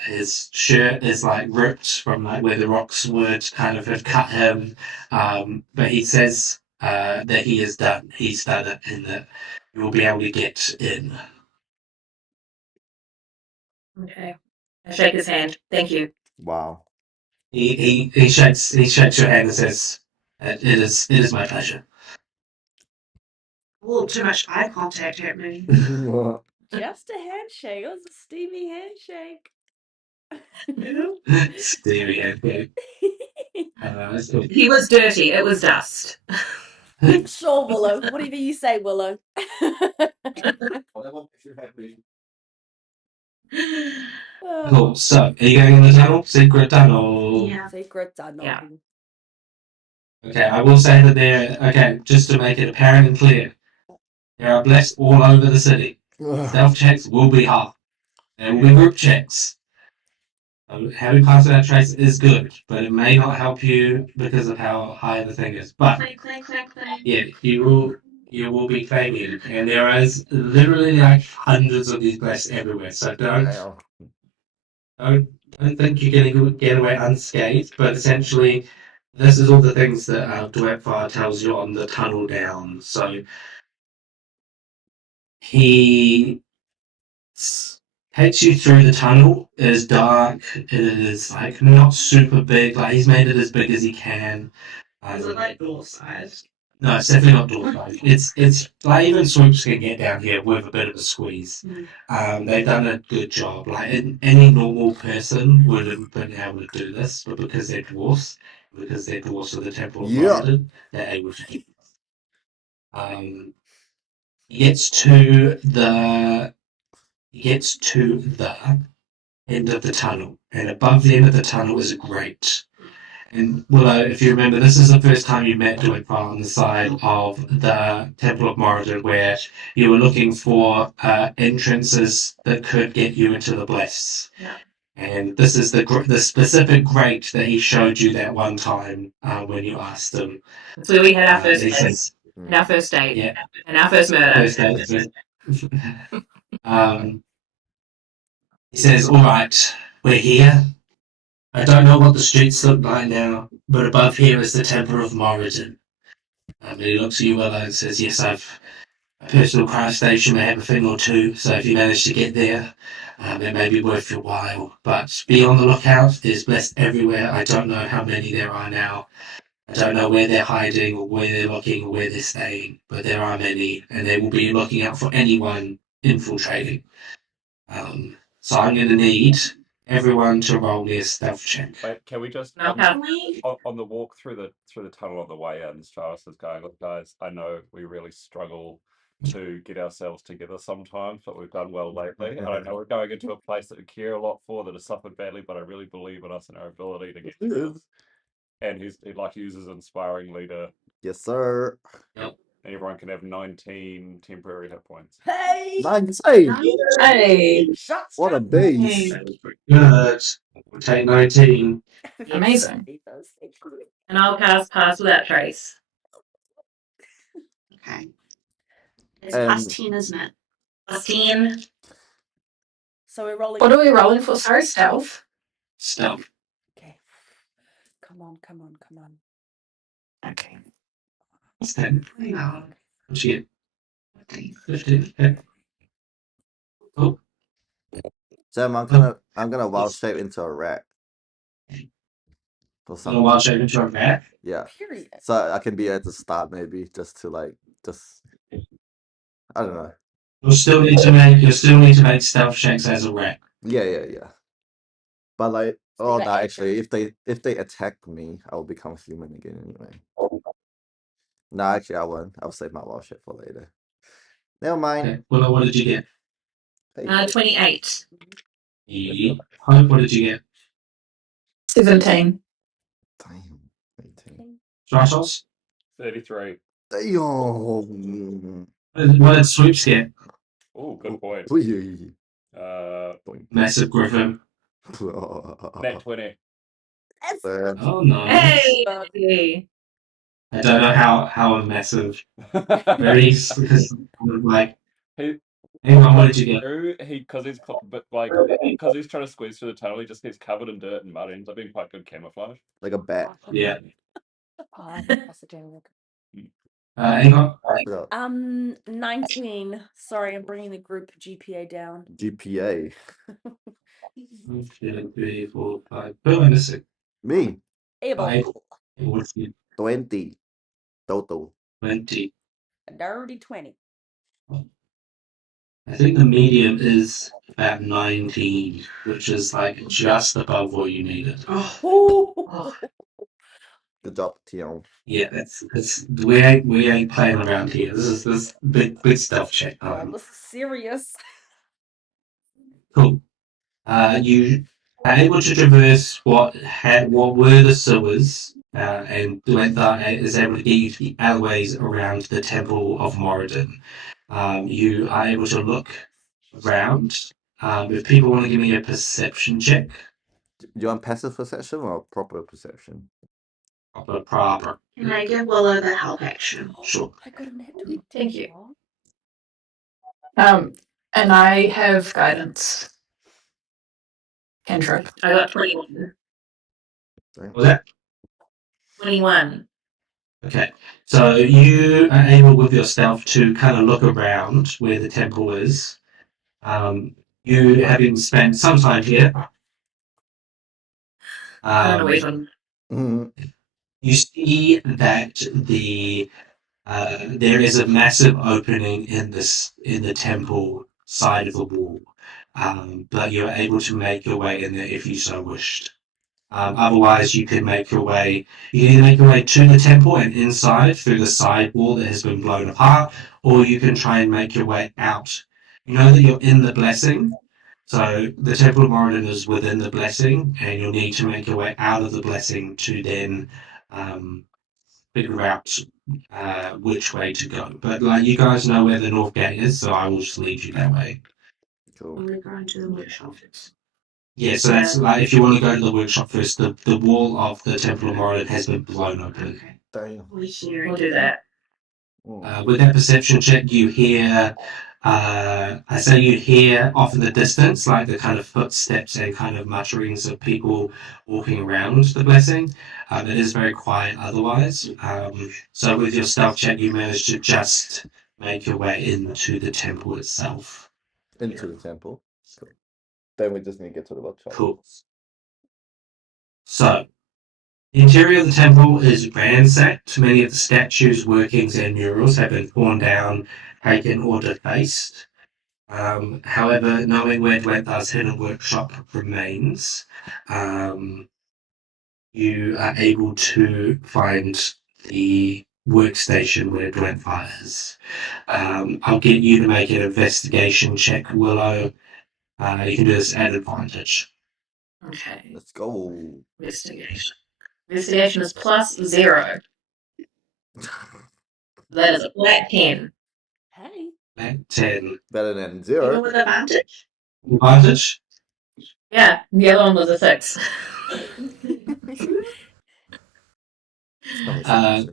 his shirt is like ripped from like where the rocks would kind of have cut him. But he says that he is done. He's done it, and that you will be able to get in. Okay. I shake his hand. Thank you. Wow. He shakes your hand and says, "It is my pleasure." A little too much eye contact happening. Just a handshake. It was a steamy handshake. Steamy handshake. He was dirty. It was dust. Sure, Willow. Whatever you say, Willow. Cool. So, are you going in the tunnel? Secret tunnel. Yeah. Secret tunnel. Yeah. Okay, I will say that there. Okay, just to make it apparent and clear, there are blacks all over the city. Stealth checks will be hard. There will be group checks. Having passed that trace is good, but it may not help you because of how high the thing is. But Click, click, click, click. yeah, you will be claiming it, and there is literally like hundreds of these blacks everywhere. So don't think you're going to get away unscathed. But essentially, this is all the things that Dwepfar tells you on the tunnel down. So he takes you through the tunnel. It is dark. It is like not super big. Like he's made it as big as he can. Is it like door sized? No, it's definitely not door sized. It's like even swoops can get down here with a bit of a squeeze. They've done a good job. Like any normal person wouldn't have been able to do this, but because they're dwarfs of the Temple of Moradin, they're able to do it. Gets to the end of the tunnel, and above the end of the tunnel is a grate. And Willow, if you remember, this is the first time you met Dwepfar on the side of the Temple of Moradin, where you were looking for entrances that could get you into the Blessed. Yeah. And this is the specific grate that he showed you that one time when you asked him. That's where we had our first he date. says, And our first date. yeah, And our first murder. first date. He says, "All right, we're here. I don't know what the streets look like now, but above here is the Temple of Moradin." And he looks at you, Willow, and says, "Yes, I've a personal crime station. May have a thing or two, so if you manage to get there, it may be worth your while. But be on the lookout. There's blessed everywhere. I don't know how many there are now. I don't know where they're hiding or where they're looking or where they're staying, but there are many, and they will be looking out for anyone infiltrating. So I'm going to need everyone to roll me a stealth check." Wait, can we just No, Can we? on the walk through the tunnel on the way in, Charles is going, "Look, guys, I know we really struggle to get ourselves together sometimes, but we've done well lately. And I know we're going into a place that we care a lot for, that has suffered badly, but I really believe in us and our ability to get through this." And he like uses inspiring leader. Yes, sir. Yep. Everyone can have 19 temporary hit points. Hey! 19. Hey, Shots What a fired. base. Good. We'll take 19. amazing. And I'll cast Pass Without Trace. Okay. It's And- plus 10, isn't it? Plus 10. So we're rolling. What are we rolling for? Sorry, stealth. Stealth. Okay. Come on, come on, come on. Okay. What's 10? Hang on. What'd you get? 15. Okay. Cool. So I'm gonna wild shape into a rat. Or So something. wild shape into a rat. Yeah. Period. So I can be at the start maybe, just to like I don't know. You'll still need to make stealth checks as a rat. Yeah. But like, So oh you no, got actually, if they attack me, I will become human again anyway. No, actually, I won't. I'll save my wild shape for later. Never mind. Okay. Willow, what did you get? Hey. 28. Hope, what did you get? 17. Damn. 18. Stratos? 33. Damn. What did Swoops get? Oh, good point. Ooh. Massive Griffin. Net 20. Oh no. Hey! I don't know how a massive very because like He, hang on, what did you get? because he's trying to squeeze through the tunnel, he just gets covered in dirt and mud. It ends up being quite good camouflage. Like a bat. Yeah. Oh, Hang on. 19. Sorry, I'm bringing the group GPA down. GPA. 1, 2, 3, 4, 5. Who am I missing? Me. Abel. Abel. What's the 20 total. 20? A dirty 20. I think the medium is about 19, which is like just above what you needed. Oh. Good job, Tion. Yeah, that's we ain't playing around here. This is big stuff check Yeah, time. this is serious. Cool. You are able to traverse what were the sewers, and Duentha is able to get you to the alleyways around the Temple of Moradin. You are able to look around. If people want to give me a perception check, Do you want passive perception or proper perception? proper. Can I give Willow the help action? Sure. I got a net 20. Thank you. And I have guidance. Cantrip. I got 21. What was that? 21. Okay, so you are able with your stealth to kind of look around where the temple is. You having spent some time here, I don't know which one. you see that there is a massive opening in the temple side of the wall, but you're able to make your way in there if you so wished. Otherwise, you can make your way. You can either make your way to the temple and inside through the side wall that has been blown apart, or you can try and make your way out. You know that you're in the blessing, so the Temple of Moradin is within the blessing, and you'll need to make your way out of the blessing to then figure out which way to go. But like you guys know where the North Gate is, so I will just lead you that way. Cool. We're going to the workshop. Yeah, so that's like if you want to go to the workshop first, the wall of the Temple of Moradin has been blown open. Damn. We'll do that. With that perception check, you hear, I say you hear off in the distance, like the kind of footsteps and kind of mutterings of people walking around the blessing. It is very quiet otherwise. So with your stealth check, you manage to just make your way into the temple itself. Into the temple. Cool. Then we just need to get to the workshop. Cool. So, the interior of the temple is ransacked. Many of the statues, workings, and murals have been torn down, taken, or defaced. However, knowing where Dwenthar's hidden workshop remains, you are able to find the workstation where Dwenthar is. I'll get you to make an investigation check, Willow. You can do this at advantage. Okay. Let's go. Investigation. Investigation is +0. That is a flat 10. Hey. At 10. Better than Even 0. with advantage? Advantage? Yeah, the other one was a 6.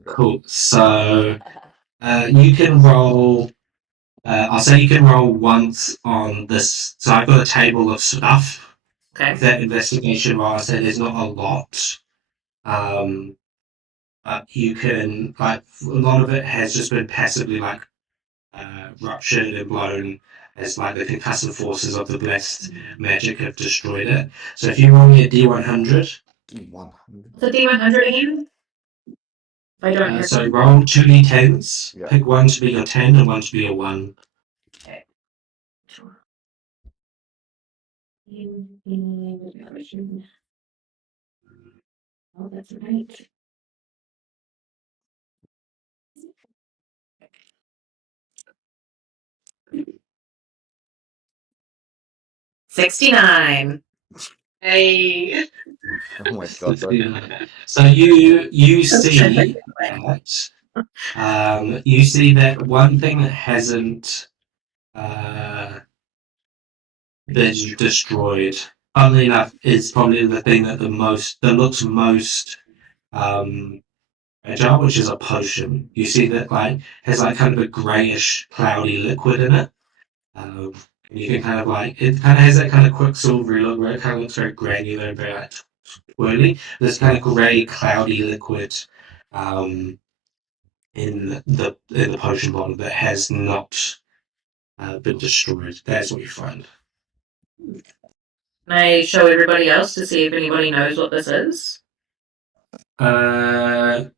Cool. So you can roll. I'll say you can roll once on this. So I've got a table of stuff. Okay. With that investigation roll, I said there's not a lot. You can like a lot of it has just been passively like ruptured and blown as like the concussive forces of the blessed magic have destroyed it. So if you roll me a D100. D100. The D100 again? I don't have So roll 2d10s. Yeah. Pick one to be your 10 and one to be your 1. Okay. Sure. Oh, that's right. $69. Hey. Oh my god. So you see that you see that one thing that hasn't been destroyed, funnily enough, is probably the thing that looks most agile, which is a potion. You see that like has like kind of a greyish, cloudy liquid in it. You can kind of like it kind of has that kind of quicksilvery look where it kind of looks very granular and very like swirly. This kind of grey, cloudy liquid in the potion bottle that has not been destroyed. That's what you find. Can I show everybody else to see if anybody knows what this is? I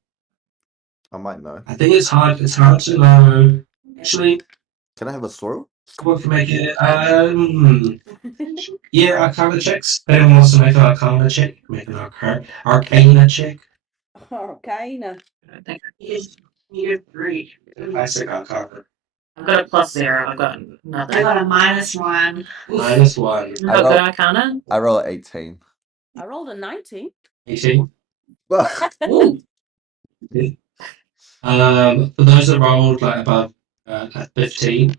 might know. think it's hard. It's hard to know. Actually, can I have a swirl? What can make it? Yeah, Arcana checks. If anyone wants to make an Arcana check, make an Arcana check. Arcana. I think You agree. Classic Arcana. I've got a +0. I've got nothing. I got a -1. -1. You've got good Arcana? I roll 18. I rolled a 19. 18. Ooh. For those that rolled like above 15,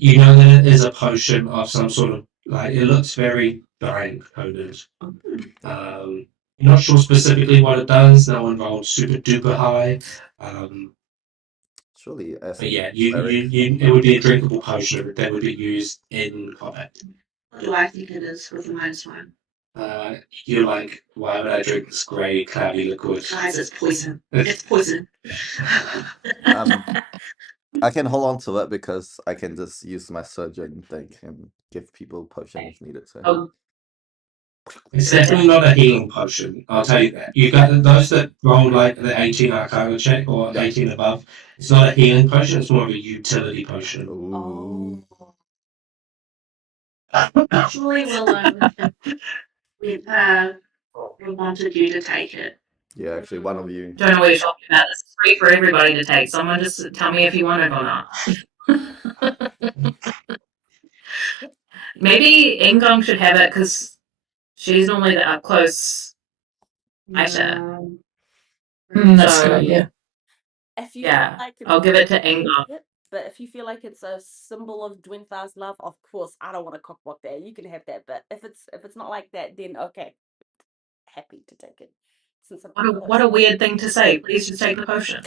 you know that it is a potion of some sort of like it looks very giant coded. You're not sure specifically what it does. No one rolled super duper high. Surely, But yeah, it would be a drinkable potion that would be used in combat. What do I think it is with a -1? You're like, why would I drink this grey, cloudy liquid? Guys, it's poison. It's poison. I can hold on to it because I can just use my surgeon thing and give people potion if needed to. Oh. It's definitely not a healing potion, I'll tell you that. You got those that roll like the 18 Arcana check or 18 above, it's not a healing potion, it's more of a utility potion. Ooh. Actually, we wanted you to take it. Yeah, actually, one of you. Don't know what you're talking about. This is free for everybody to take. Someone just tell me if you want it or not. Maybe Ingong should have it because she's normally the up close fighter. That's a good idea. If you Yeah, feel like it's I'll give it to Ingong. But if you feel like it's a symbol of Dwinthar's love, of course, I don't want to cockblock that. You can have that. But if it's not like that, then okay, happy to take it. Since What a weird thing to say. Please just take the potion.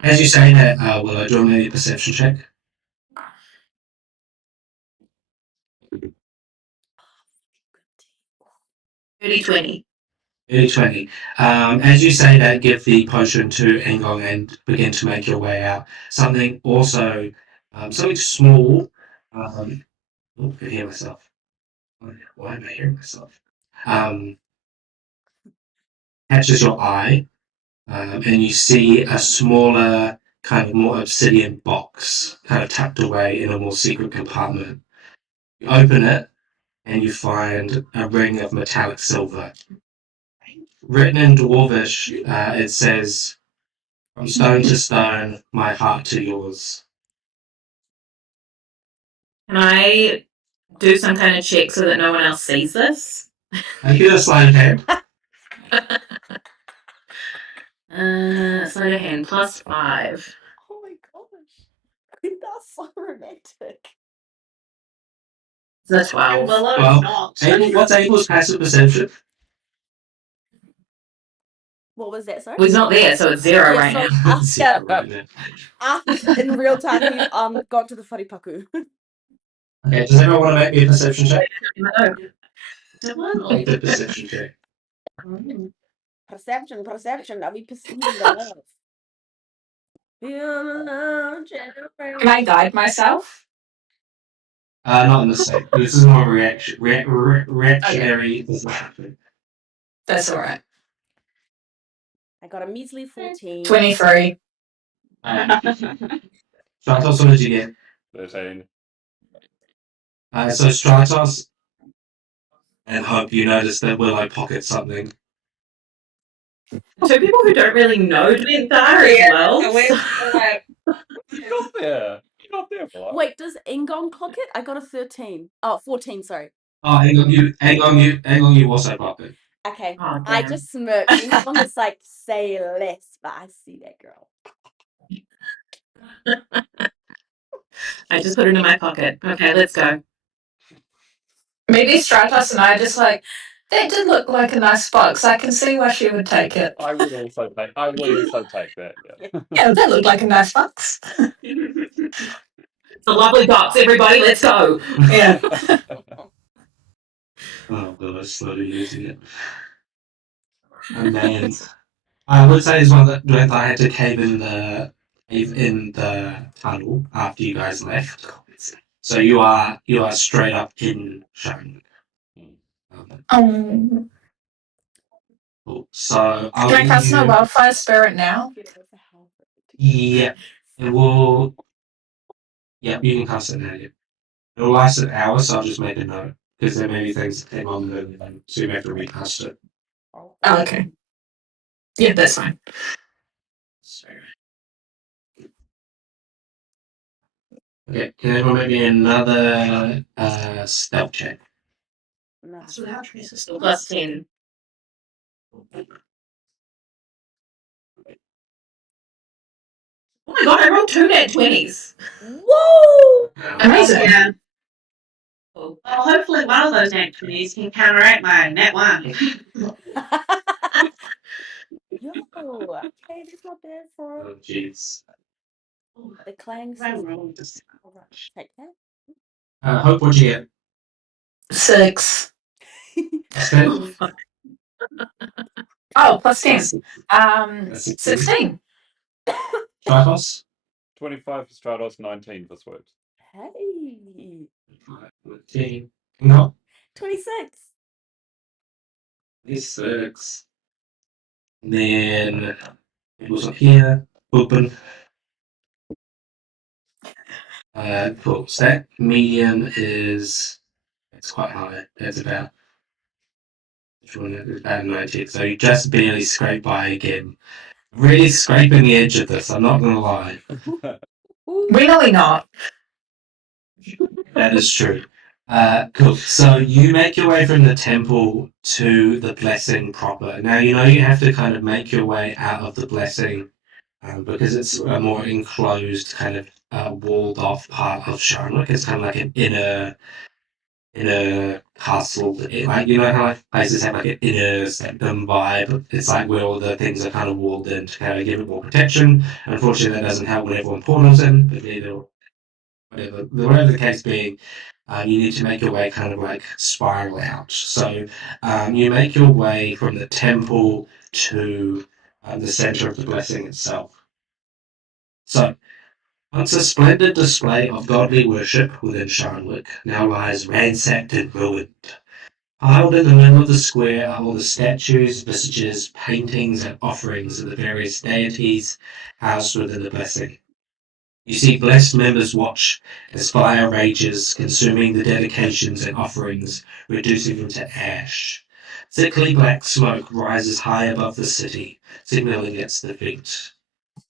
As you say that, Willow, do you want me to do a perception check? 30-20. 30-20. As you say that, give the potion to Engong and begin to make your way out. Something also, something small. Oh, I can hear myself. Why am I hearing myself? Catches your eye, and you see a smaller, kind of more obsidian box, kind of tucked away in a more secret compartment. You open it, and you find a ring of metallic silver. Written in Dwarvish, it says, "From stone to stone, my heart to yours." Can I do some kind of check so that no one else sees this? I hear a sleight of hand. Sleight of hand +5. Oh my gosh, that's so romantic. That's 12. Well, what's Abel's passive perception? What was that, sorry? Well, he's not there, so it's 0 right now. Zero right now. After in real time, he's gone to the wharipaku. Okay, does everyone want to make me a perception check? No. Make the perception check. Perception. Are we perceiving the love? Can I guide myself? Not in the same. This is more reactionary perception. That's all right. I got a measly 14. 23. Stratos, what did you get? 13. So Stratos and Hope, you notice that Willow pockets something. Two people who don't really know Dwinthar as well. You're not there. You're not there for that. Wait, does Ingong clock it? I got a 13. Oh, 14, sorry. Oh, hang on, you also pocket. Okay, Oh, I damn. just smirked. Ingong is like, say less, but I see that girl. I just put it in my pocket. Okay, let's go. Maybe Stratos and I just like, that did look like a nice box. I can see why she would take it. I would also take that. Yeah. Yeah, that looked like a nice box. It's a lovely box, everybody. Let's go. Yeah. Oh god, I'm slowly losing it. Oh man. I would say as well that I had to cave in the tunnel after you guys left. So you are straight up in Sharnwood. Cool. So I'll Can I give cast my you. wildfire spirit now? Yeah, it will. Yeah, you can cast it now. Yeah. It'll last an hour, so I'll just make a note because there may be things that came on the so you may have to recast it. Oh, okay. Yeah, that's fine. Okay, can everyone make me another stealth check? That's without traces. Still plus 10. Oh my god, I rolled 2 nat 20s. Whoa! Amazing. Yeah. Well, hopefully one of those nat 20s can counteract my nat 1. Yo, okay, that's not bad for Oh, jeez. the clang I system. rolled this. Alright, take that. Hope, what'd you get? 6. Steph? Oh, fuck. Oh, plus 10. That's 16. Tritos? 25 for Stratos, 19 for Swoopes. Hey, 15. No. 26. 26. Then it was up here. Open. Cool. Stack medium is it's quite high. It's about 19. So you just barely scrape by again. Really scraping the edge of this, I'm not gonna lie. Really not. That is true. Cool. So you make your way from the temple to the blessing proper. Now you know you have to kind of make your way out of the blessing because it's a more enclosed kind of walled off part of Sharnwood. It's kind of like an inner castle. Like you know how like places have like an inner sanctum vibe. It's like where all the things are kind of walled in to kind of give it more protection. Unfortunately, that doesn't help when everyone portals in. But whatever the case being, you need to make your way kind of like spiral out. So you make your way from the temple to the center of the blessing itself. So once a splendid display of godly worship within Sharnwood now lies ransacked and ruined. Piled in the middle of the square are all the statues, visages, paintings, and offerings of the various deities housed within the blessing. You see blessed members watch as fire rages, consuming the dedications and offerings, reducing them to ash. Thickly black smoke rises high above the city, signaling its defeat.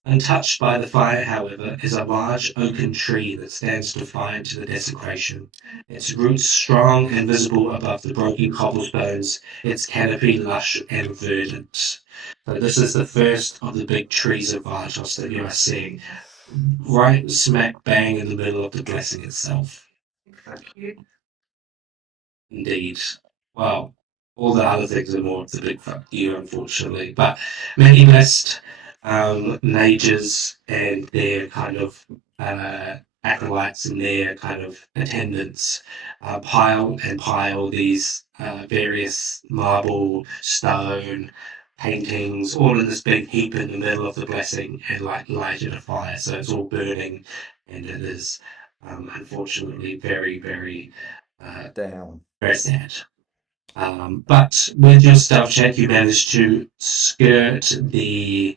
Untouched by the fire, however, is a large oaken tree that stands defiant to the desecration, its roots strong and visible above the broken cobblestones, its canopy lush and verdant. So this is the first of the big trees of Vartos that you are seeing, right smack bang in the middle of the blessing itself. Indeed. Well, all the other things are more of the big fuck you, unfortunately. But many blessed mages and their kind of acolytes and their kind of attendants pile these various marble, stone, paintings, all in this big heap in the middle of the blessing and like light it a fire. So it's all burning and it is unfortunately very, very Damn. very sad. But with your stealth check, you manage to skirt the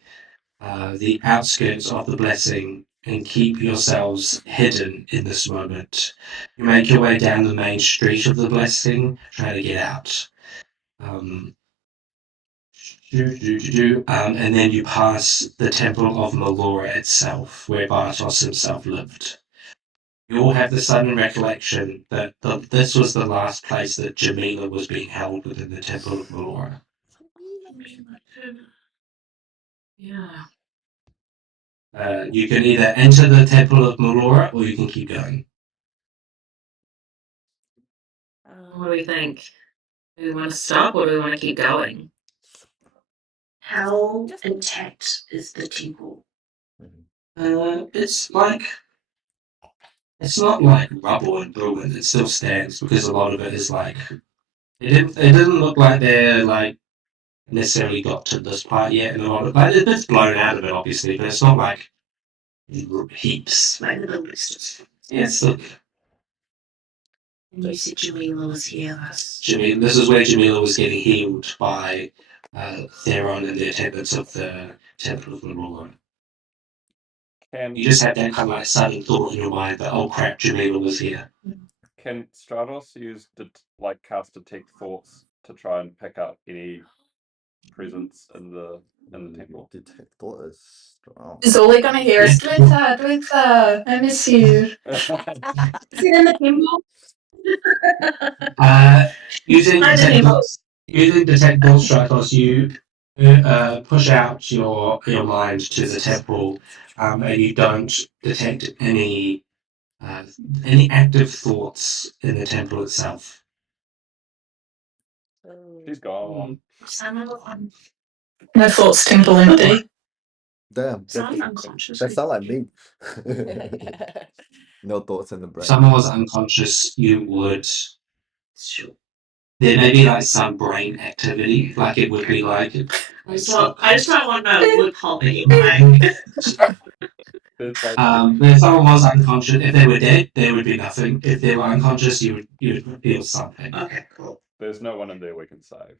outskirts of the blessing and keep yourselves hidden in this moment. You make your way down the main street of the blessing, trying to get out. And then you pass the temple of Melora itself, where Bartos himself lived. You all have the sudden recollection that this was the last place that Jamila was being held within the temple of Melora. Yeah. You can either enter the temple of Melora or you can keep going. What do we think? Do we want to stop or do we want to keep going? How intact is the temple? It's not like rubble and ruin. It still stands because a lot of it is like it didn't look like they're like necessarily got to this part yet, and a lot of like it's blown out of it obviously, but it's not like heaps. Like the Middle East. Yeah, it's still And you said Jamila was here. This is where Jamila was getting healed by Theron and the attendants of the Temple of Laurel. You just had that kind of like sudden thought in your mind that, oh crap, Jamila was here. Can Stratos use cast detect thoughts to try and pick up any presence in the temple? Detect thought is strong. Is all we're gonna hear is Dwitha, I miss you. Is it in the temple? Using detect thought, Stratos, you push out your mind to the temple, and you don't detect any active thoughts in the temple itself. She's gone. No thoughts, temple empty. Damn, Someone's unconscious. that sound like me. No thoughts in the brain. If someone was unconscious, you would. There may be like some brain activity, like it would be like. So I just don't want to loophole anyway. If someone was unconscious, if they were dead, there would be nothing. If they were unconscious, you would feel something. Okay, cool. There's no one in there we can save.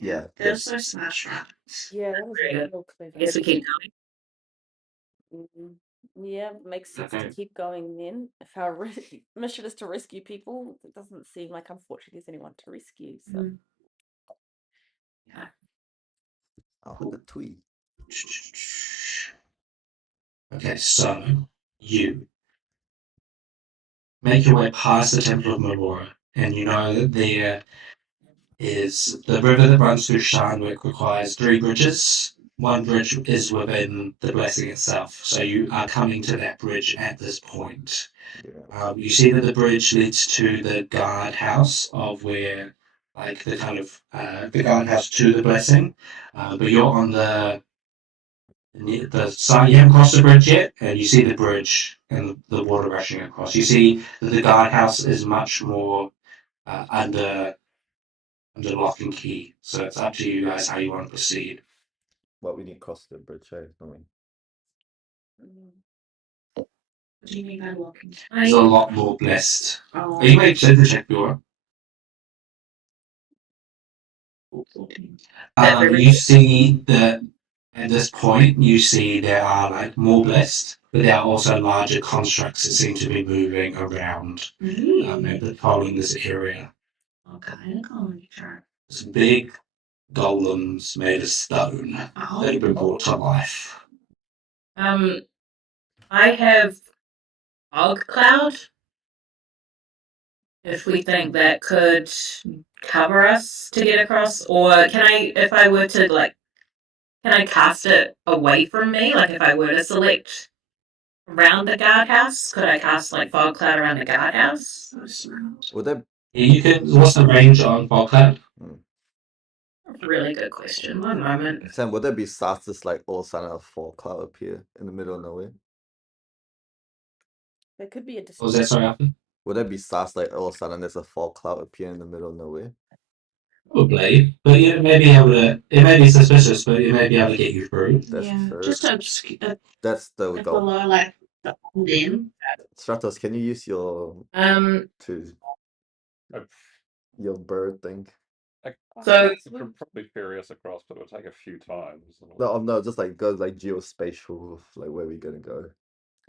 Yeah. They're so smash rabbits. Yeah, that was real clever. I guess we keep going. Yeah, makes sense to keep going then. If our mission is to rescue people, it doesn't seem like unfortunately there's anyone to rescue. So I'll hit the tweet. Okay, so you make your way past the Temple of Melora, and you know that there is the river that runs through Sharnwick requires 3 bridges. One bridge is within the blessing itself, so you are coming to that bridge at this point. You see that the bridge leads to the guard house of where, like the kind of the guard house to the blessing, but you're on the side. You haven't crossed the bridge yet, and you see the bridge and the water rushing across. You see that the guard house is much more under lock and key, so it's up to you guys how you want to proceed. Well, we need to cross the bridge, don't we? What do you mean by walking? It's a lot more blessed. Oh. Are you making sense to check your? You see that at this point, you see there are like more blessed, but there are also larger constructs that seem to be moving around and patrolling this area. Okay, sure. Some big golems made of stone that have been brought to life. I have fog cloud. If we think that could cover us to get across, or can I, if I were to can I cast it away from me? Like if I were to select around the guardhouse, could I cast fog cloud around the guardhouse? Would that? Yeah, you can. What's the range on fog cloud? Really good question. One moment. Sam, would that be fastest all of a sudden a fog cloud appear in the middle of nowhere? there could be a What was that, sorry, Arthur? Would that be fast all of a sudden there's a fog cloud appear in the middle of nowhere? Probably, but it may be able to. It may be suspicious, but it may be able to get you through. That's true. Just That's the goal. below the then. Stratos, can you use your your bird thing? So you could probably ferry us across, but it would take a few times. No, just go geospatial, where we're gonna go.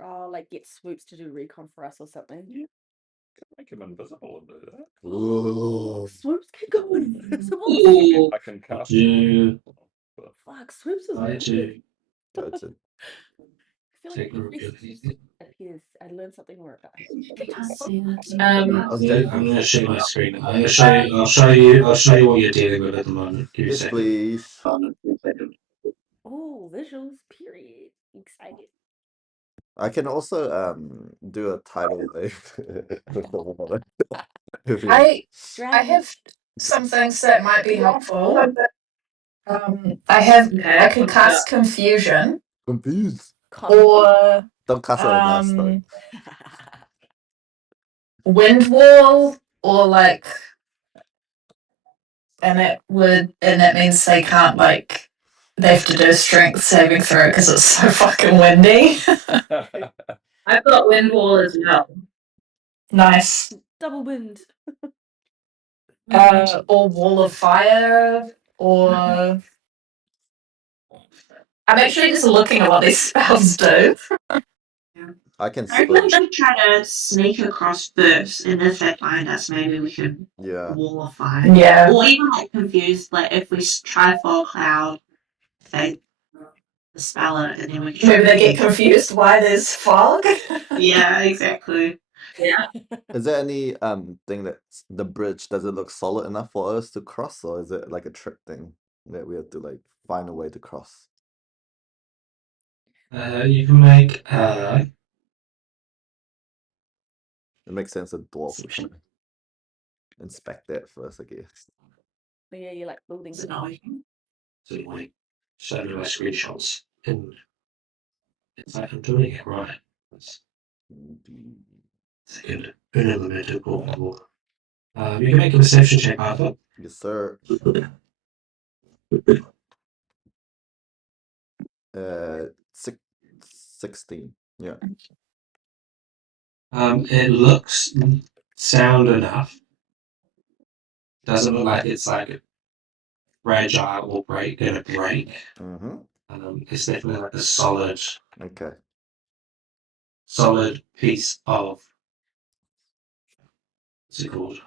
Oh, get Swoops to do recon for us or something. Yeah. Make him invisible and do that. Ooh. Swoops can go invisible. Ooh. I can cast you. Fuck, Swoops is I do. Gotcha. I feel like I learned something more about him. Okay. I'm gonna share my screen. I'll show you what you're dealing with at the moment. Give me a Yes, second. please. Oh, visuals, period. Excited. I can also do a title I have some things that might be helpful. I could cast confusion. Confused. Or don't cast it on us though. Wind wall, or and that means they can't they have to do a strength saving throw because it's so fucking windy. I've got wind wall as well. Nice. Double wind. Or wall of fire, or I'm actually just looking at what these spells do. I can I reckon we split. should try to sneak across first, and if they find us, maybe we could Yeah. wall of fire. Yeah. Or even like confused, like if we try fog cloud, they spell it, and then we can Maybe they get confused why there's fog. Yeah, exactly. Yeah. Is there any thing that the bridge, does it look solid enough for us to cross, or is it like a trick thing that we have to like find a way to cross? You can make It makes sense a dwarf would kind of inspect that first, I guess. Yeah, you like building. is it not working? So you want to show me my screenshots, and it's like I'm doing it right. Second, unlimited portable. You can make a perception check, Arthur. Yes, sir. 16. Yeah. It looks sound enough. Doesn't look like it's like fragile or gonna break. Mm-hmm. It's definitely like a solid piece of, what's it called?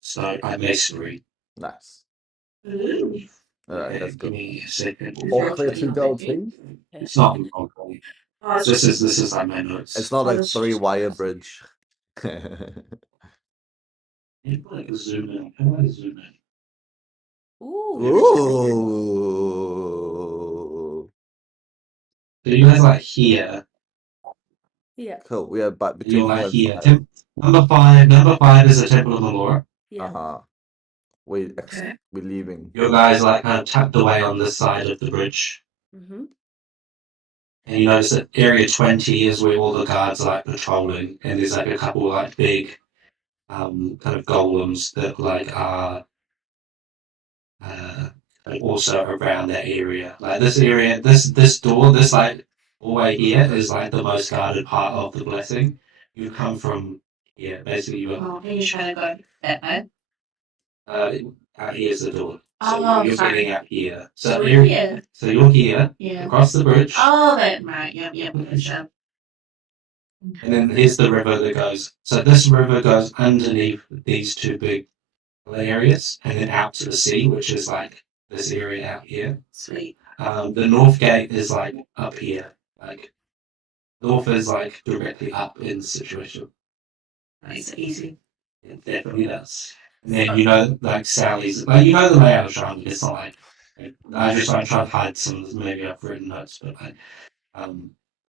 So masonry. Nice. All Alright, that's Give good. me a second. All clear to go, team? It's not wrong. This is like my notes. It's not like 3-wire bridge. You like zoom in. How do I zoom in? Ooh. Ooh. So you guys like here. Yeah. Cool. Yeah, but between You're like here here. Number five is the Temple of the Lord. Yeah. We're leaving. Your guys like kind of tucked away on this side of the bridge. Mm-hmm. And you notice that area 20 is where all the guards are like patrolling, and there's like a couple like big kind of golems that like are also around that area. Like this area, this door, this like hallway here is like the most guarded part of the blessing. You come from here, basically you are. Oh, you're trying to go that way. Here's the door. So Oh, you're sorry. getting out here. So So we're here. So you're here, Yeah. across the bridge. Oh, that right. Yep. Gotcha. And then here's the river that goes. So this river goes underneath these two big areas, and then out to the sea, which is like this area out here. Sweet. The north gate is like up here. Like north is like directly up in the situation. Nice, easy. It definitely does. And then you know, like Sally's, like you know the layout of Charlotte. It's not like I just like try to hide some. Maybe I've written notes, but like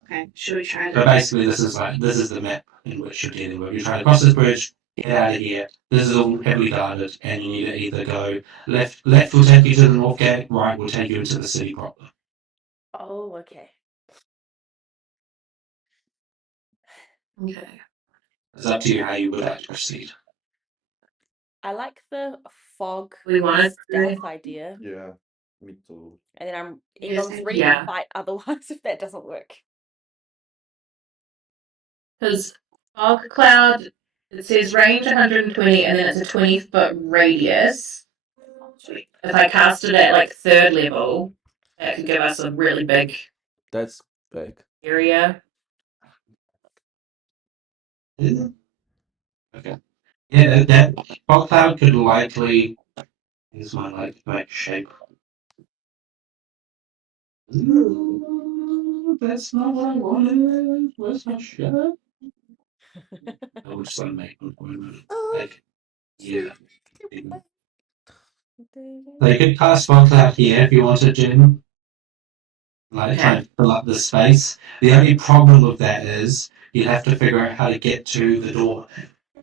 Okay, should we try So to? basically, this is the map in which you're dealing with. You're trying to cross this bridge, get out of here. This is all heavily guarded, and you need to either go left. Left will take you to the north gate. Right will take you into the city proper. Oh, okay. Okay. It's up to you how you would like to proceed. I like the fog We wanted stealth idea. Yeah, me too. And then Yes, Egon's ready yeah. to fight otherwise if that doesn't work. Because fog cloud, it says range 120 and then it's a 20-foot radius. Sweet. If I cast it at like 3rd level, that could give us a really big That's big. area. Okay. Yeah, that fog cloud could likely. Here's my like shape. Ooh, that's not what I wanted. Where's my shirt? I would just make like yeah. So you could cast fog cloud here if you wanted, Jim. Like trying to fill up the space. The only problem with that is you have to figure out how to get to the door.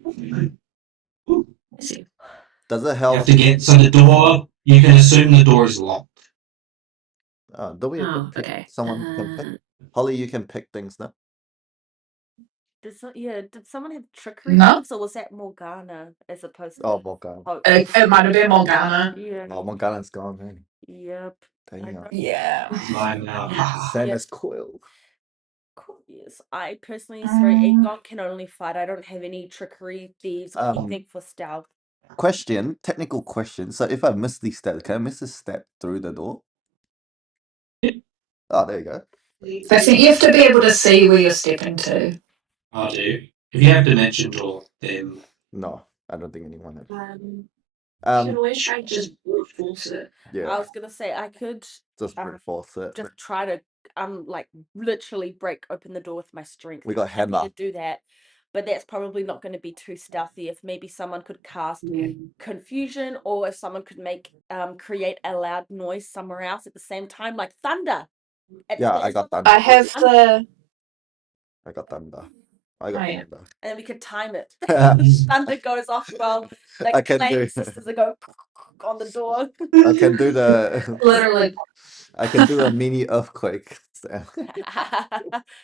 I see. Does it You help? have to get so the door. You can assume the door is locked. Don't we? Oh, okay. Someone can pick. Holly, you can pick things now. Did someone have trickery No. moves, or was that Morgana as opposed to? Oh, Morgana. It might have been Morgana. Yeah. Oh, Morgana's gone, man. Yep. Damn. Yeah. It's mine now. Santa's quill. Cool. Yes, I personally, sorry, Aegon can only fight. I don't have any trickery, thieves, or anything for stealth. Technical question. So if I miss these steps, can I miss a step through the door? Oh, there you go. I think you have to be able to see where you're stepping to. I'll do. If you have dimension door, then No, I don't think anyone has. You can always try to just brute force it. Yeah, I was gonna say I could just brute force it. just try to like literally break open the door with my strength. We got I'm happy hammer. to do that, but that's probably not going to be too stealthy. If maybe someone could cast confusion, or if someone could create a loud noise somewhere else at the same time, like thunder. Yeah, I got thunder. I have the. I got thunder. I got yeah. thunder. And then we could time it. Thunder goes off while I can Clang do. sisters are going on the door. I can do the. Literally. I can do a mini earthquake. it's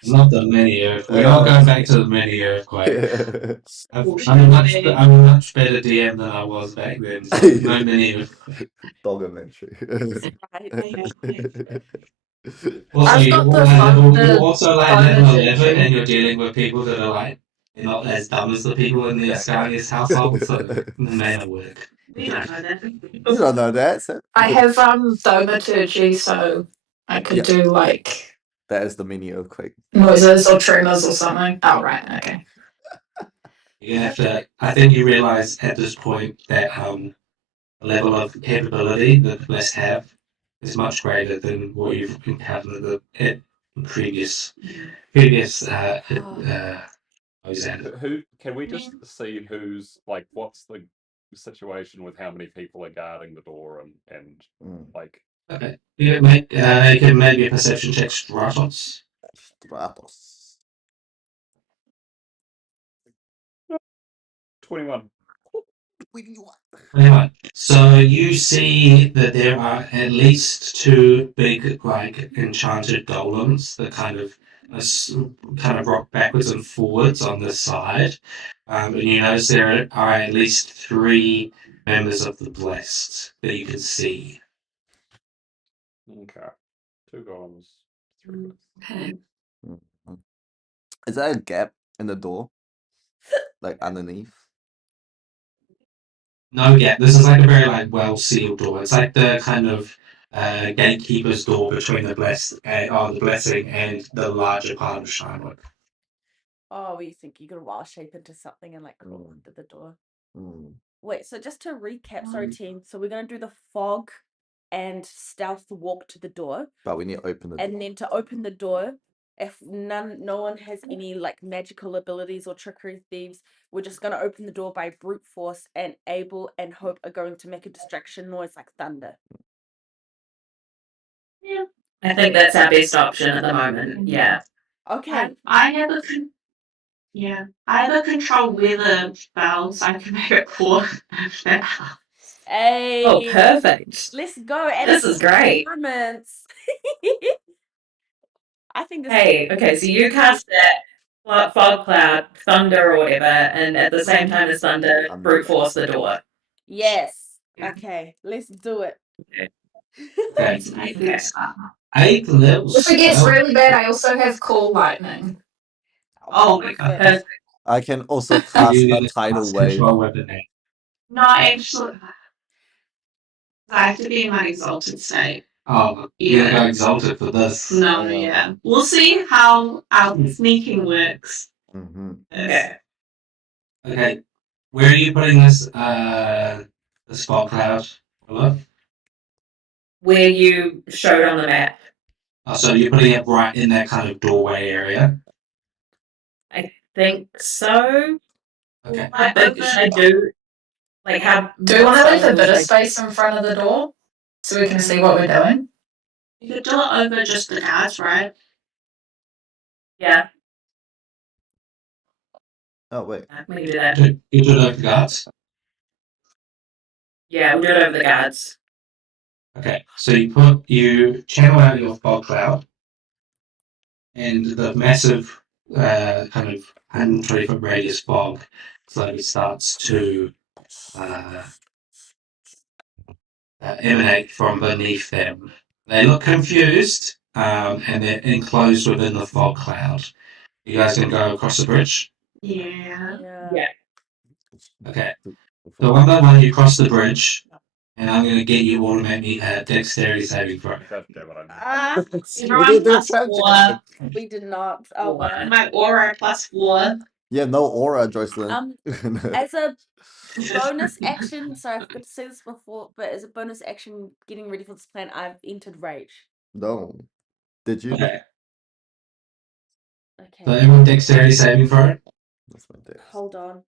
not the mini earthquake. We're not going back to the mini earthquake. I'm a much better DM than I was back then. So no mini earthquake. Documentary. Also, I've you're, got the you're also like level thunder 11 too. and you're dealing with people that are like not as dumb as the people in the Ascarius household, so it may not work. We don't know that. You don't know that. So. I have thaumaturgy, so I could do like that is the mini earthquake. noises or tremors or something. Oh right, okay. You have to. I think you realize at this point that the level of capability that the Blessed have is much greater than what you've encountered at previous. Who can we just see who's like what's the situation with how many people are guarding the door and like okay. You can make a perception check, Stratos. 21. 21. So you see that there are at least two big, like, enchanted golems that kind of rock backwards and forwards on the side. And you notice there are at least three members of the Blessed that you can see. Okay. Two golems. Three. Okay. Is that a gap in the door? Like underneath? No, yeah, this is like a very well sealed door. It's like the kind of gatekeeper's door between the blessing and the larger part of Shinewood. Oh, you think you could wild shape into something and like crawl under the door? Wait, so just to recap, sorry team. So we're gonna do the fog and stealth walk to the door. But we need to open the door. And then to open the door, if no one has any like magical abilities or trickery thieves, we're just gonna open the door by brute force, and Abel and Hope are going to make a distraction noise like thunder. Yeah. I think that's our best option at the moment. Yeah. Okay. I have a control weather spell, so I can make it cool. Hey. Oh, perfect. Let's go. This is great. I think this. Hey, okay, so you cast that fog cloud, thunder or whatever, and at the same time as thunder, brute force the door. Yes. Okay, let's do it. Okay. 8 levels. If it gets really bad, I also have cool lightning. Oh my god. Perfect. I can also cast a tidal wave. No, actually, I have to be in my exalted state. Oh, you're going exalted for this. No, yeah. We'll see how our sneaking works. Okay. Okay. Where are you putting this the spot cloud? Hello? Where you showed on the map. Oh, so you're putting it right in that kind of doorway area? I think so. Okay. How big should I do? Like how? Do we want to leave a bit of space in front of the door so we can see what we're doing? You could do it over just the guards, right? Yeah. Oh wait. We can do that. You do it over the guards? Yeah, we'll do it over the guards. Okay, so you channel out your fog cloud, and the massive kind of 120-foot radius fog slowly starts to emanate from beneath them. They look confused, and they're enclosed within the fog cloud. You guys gonna go across the bridge? Yeah. Okay. So one by one, you cross the bridge, and I'm gonna get you all to make me a dexterity saving throw. That's what I mean. Everyone plus 4. We did not. Oh wow. My aura plus 4. You have no aura, Joycelyn. As a bonus action, sorry, I forgot to say this before, but as a bonus action, getting ready for this plan, I've entered rage. No. Did you? Okay. So Okay. everyone dexterity saving throw. That's my dex. Hold on.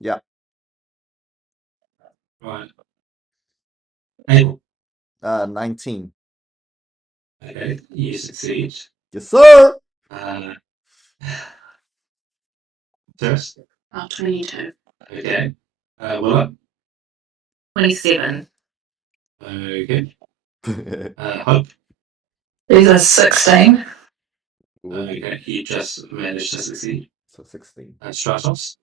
Yeah. Right. Abel. 19. Okay, you succeed. Yes, sir. First. 22. Okay. Willow. 27. Okay. Hope. These are 16. Okay, you just managed to succeed. So 16. Stratos.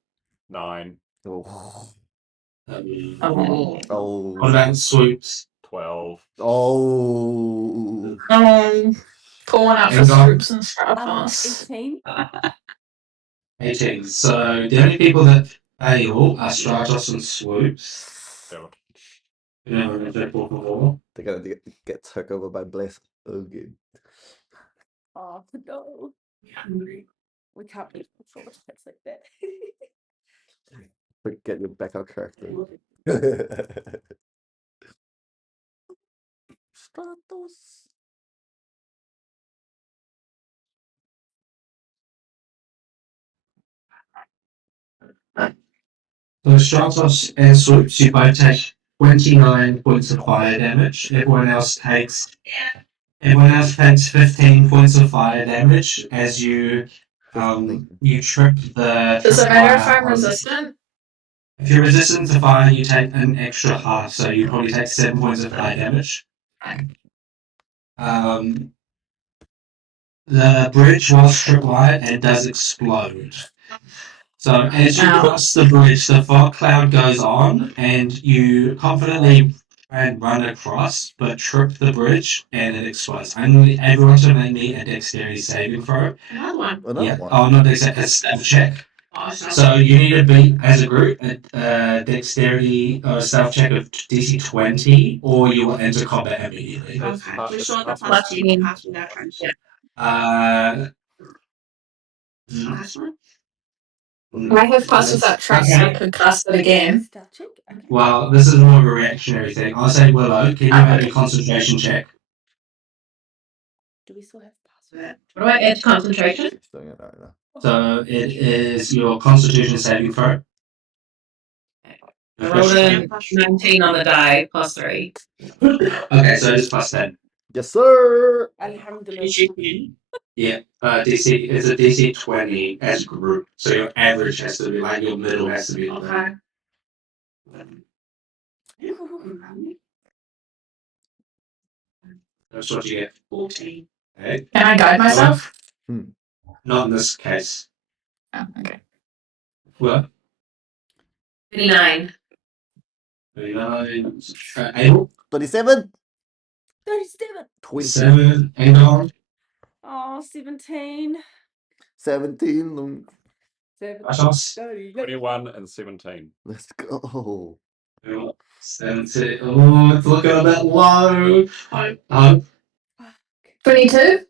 9. Oh. Oh. Oh. What about swoops? 12. Oh. Pour one out for Hang on. Swoops and Stratos. 18. 18. So the only people that fail are Stratos and swoops. Yeah. They're gonna get took over by Bliss again. Oh no. We can't be traumatized like that. Forget your backup character. Stratos. So Stratos and swoops, you both take 29 points of fire damage. Everyone else takes 15 points of fire damage as you you trip the. Does it matter if I'm on- resistant? If you're resistant to fire, you take an extra half, so you probably take 7 points of fire damage. The bridge was tripwire and does explode. So as you cross the bridge, the fog cloud goes on, and you confidently try and run across, but trip the bridge, and it explodes. Everyone should make me a dexterity saving throw. Another one. Another one. Oh, not dexterity, a stealth check. Oh, So you need to beat, as a group, a dexterity or a stealth check of DC 20, or you will enter combat immediately. Okay. We're sure the plus Plus 2 ten. after that one. Last one. I have passed without trust, so I could cast it again. Stealth check. Okay. Well, this is more of a reactionary thing. I'll say, Willow, can you make a concentration check? Do we still have password? What do I add to concentration? She's doing it right now. So it is your constitution saving throw. I rolled a 19 on the die, plus 3. Okay, so it's plus 10. Yes, sir. Alhamdulillah. Yeah, DC, it's a DC 20 as a group. So your average has to be like your middle has to be. Okay. That's what you get. 14. Okay. Can I guide myself? Not in this case. Oh, okay. What? 29. 39. Abel? 37. 37. 27. Angon? Oh, 17. 17. Ashos? 21 and 17. Let's go. 17. Oh, it's looking a bit low. 22?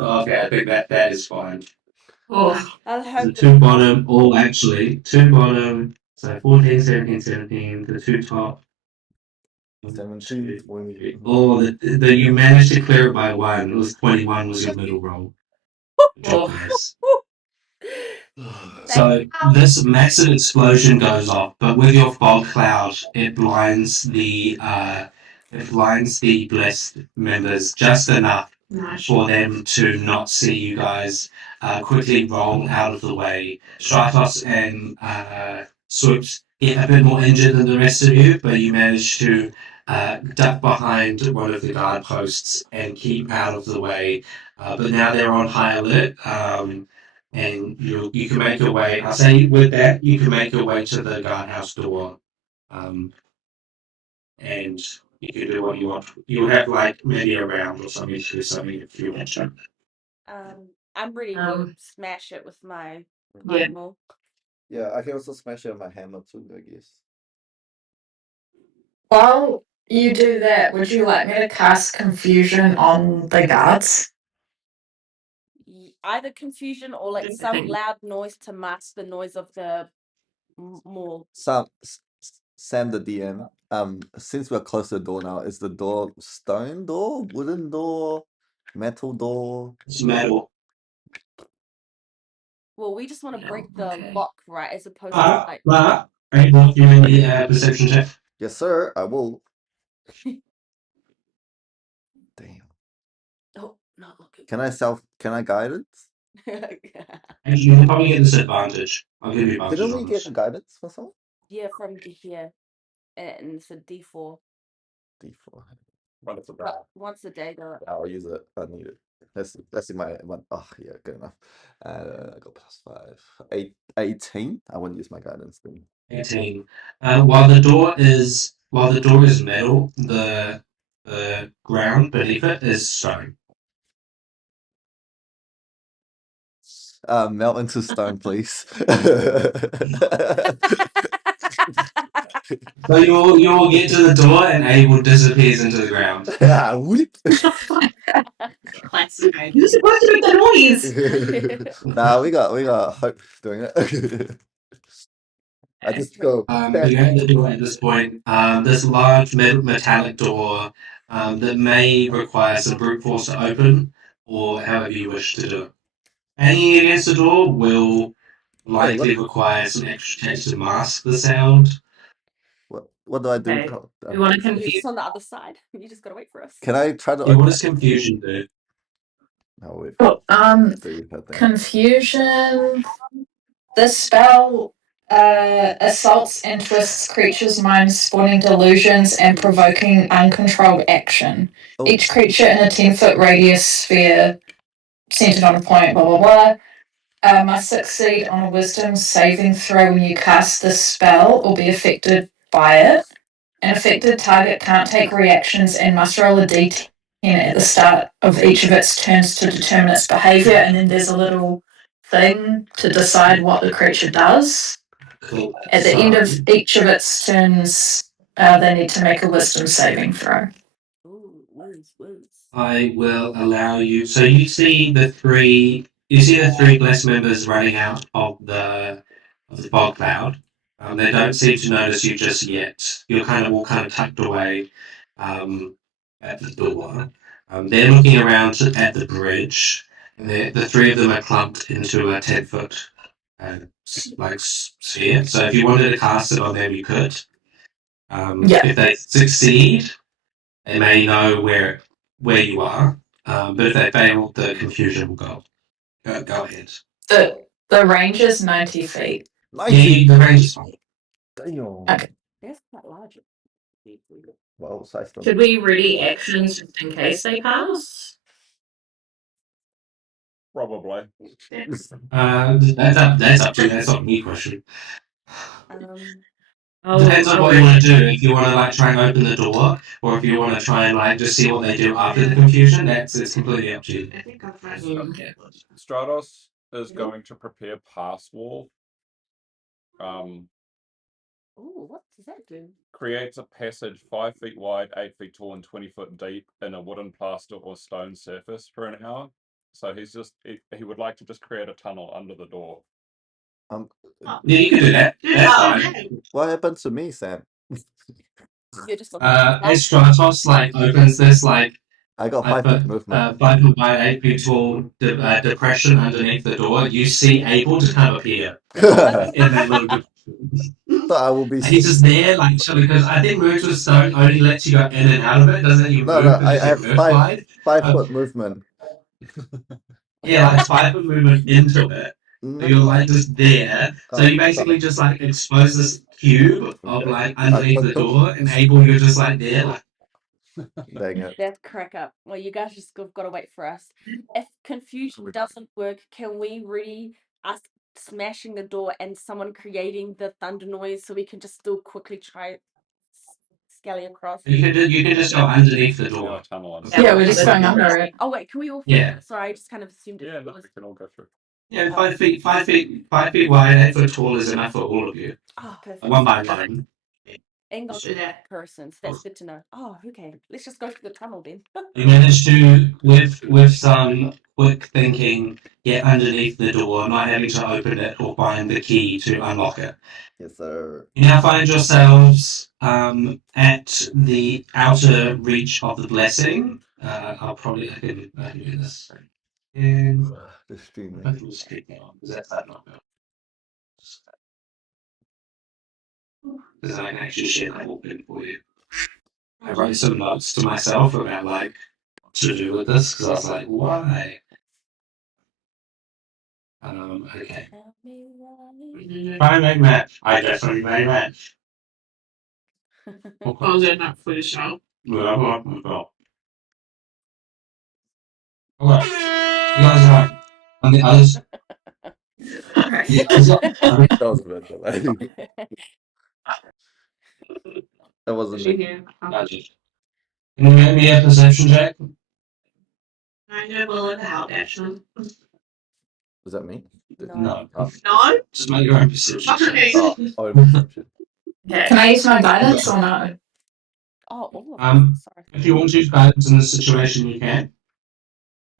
Okay, I think that is fine. Oh, The Alhamdulillah. two bottom, all actually, two bottom, so 14, 17, 17, the two top. 17, 20. Oh, you managed to clear it by 1. It was 21 was your middle roll. Good job, guys. So this massive explosion goes off, but with your fog cloud, it blinds the blessed members just enough for them to not see you guys quickly roll out of the way. Stratos and Swoops get a bit more injured than the rest of you, but you manage to duck behind one of the guard posts and keep out of the way. But now they're on high alert. And you can make your way. I'll say with that, you can make your way to the guardhouse door, and and you can do what you want. You'll have like maybe a round or something to do something if you want to. I'm ready to smash it with my Yeah. Bible. Yeah, I can also smash it with my hammer too, I guess. While you do that, would you like me to cast confusion on the guards? Either confusion or like Just some think. loud noise to mask the noise of the more. Sam, the DM. Since we're close to the door now, is the door stone door, wooden door, metal door? It's metal. Well, we just want to break the Okay. lock, right? As opposed to like. But are you looking in the perception check? Yes, sir. I will. Damn. Oh, not looking. Can I guidance? Actually, you can probably get disadvantage. I'll give you advantage Didn't we on get this. guidance for someone? Yeah, from here, and it's a D4. D4. Once a day, though. I'll use it. I need it. Let's see my one. Oh yeah, good enough. I got +5. 18. I wouldn't use my guidance then. 18. While the door is metal, the ground beneath it is stone. Melt into stone, please. So you'll get to the door and Abel disappears into the ground. Whoop. Classic. You're supposed to make that noise. Nah, we got hope doing it. I just go. You have the door at this point. This large metallic door that may require some brute force to open, or however you wish to do it. Hanging against the door will likely require some extra text to mask the sound. What do I do? Okay. We want to It's confuse. on the other side. You just gotta wait for us. Can I try to Yeah, what does confusion do? No, wait. Confusion. This spell assaults and twists creatures' minds, spawning delusions and provoking uncontrolled action. Oh. Each creature in a 10-foot radius sphere centered on a point, blah, blah, blah, must succeed on a wisdom saving throw when you cast this spell or be affected by it. An affected target can't take reactions and must roll a d10 at the start of each of its turns to determine its behavior, and then there's a little thing to decide what the creature does. Cool. At the end of each of its turns, they need to make a wisdom saving throw. Ooh, wounds. I will allow you. So you see the three blessed members running out of the fog cloud. They don't seem to notice you just yet. You're all tucked away at the door. They're looking around at the bridge, and the three of them are clumped into a 10-foot sphere. So if you wanted to cast it on them, you could. If they succeed, they may know where you are. But if they fail, the confusion will go. Go ahead. The range is 90 feet. Yeah, the range is fine. Damn. Okay. That's quite large. Well, so I still Should we ready actions just in case they pass? Probably. That's up to you. That's not me question. Depends on what you want to do. If you want to try and open the door, or if you want to try and just see what they do after the confusion, it's completely up to you. I think go first. Okay. Stratos is going to prepare pass wall. Ooh, what does that do? Creates a passage 5 feet wide, 8 feet tall, and 20 foot deep in a wooden, plaster, or stone surface for an hour. So he would like to just create a tunnel under the door. Yeah, you can do that. That's fine. What happened to me, Sam? You're just looking As Stratos opens this I got 5 foot movement. 5 foot wide, 8 feet tall depression underneath the door, you see Abel just appear in that little depression. So I will be. He's just there, chilling, because I think moves with stone only lets you go in and out of it, doesn't let you move. No, I have five 5 foot movement. Yeah, 5 foot movement into it. So you're just there. So you basically just expose this cube of underneath the door, and Abel, you're just there. Dang it. That's crack up. Well, you guys just got to wait for us. If confusion doesn't work, can we really us smashing the door and someone creating the thunder noise so we can just still quickly try scally across. You can just go underneath the door. Yeah, tunnel under. Yeah, we're just going under it. Oh wait, can we all? Yeah. Sorry, I just kind of assumed it Yeah, no, was. we can all go through. Yeah, 5 feet wide, 8 foot tall is enough for all of you. Oh, perfect. One by one. Ain't got Let's to do that person, so that's good to know. Oh, okay. Let's just go through the tunnel then. You manage to, with some quick thinking, get underneath the door, not having to open it or find the key to unlock it. Yes, sir. You now find yourselves at the outer reach of the blessing. I can do this. And The stream. I can just keep it on. Is that not good? Because I can actually share that whole thing for you. I wrote some notes to myself about like what to do with this because I was like, why? Okay. Tell me why. Try and make match. I definitely made match. Oh, they're not for the show. Yeah, well. Okay. You guys are on the other side. Alright. Yeah, That was good. That wasn't She me. here. Can you make me a perception check? I know will it help actually. Was that me? No. Oh, No? Just make your own perception Okay. check. oh, perception. Okay. Can I use my guidance or no? Oh, all of us. Sorry. If you want to use guidance in this situation, you can.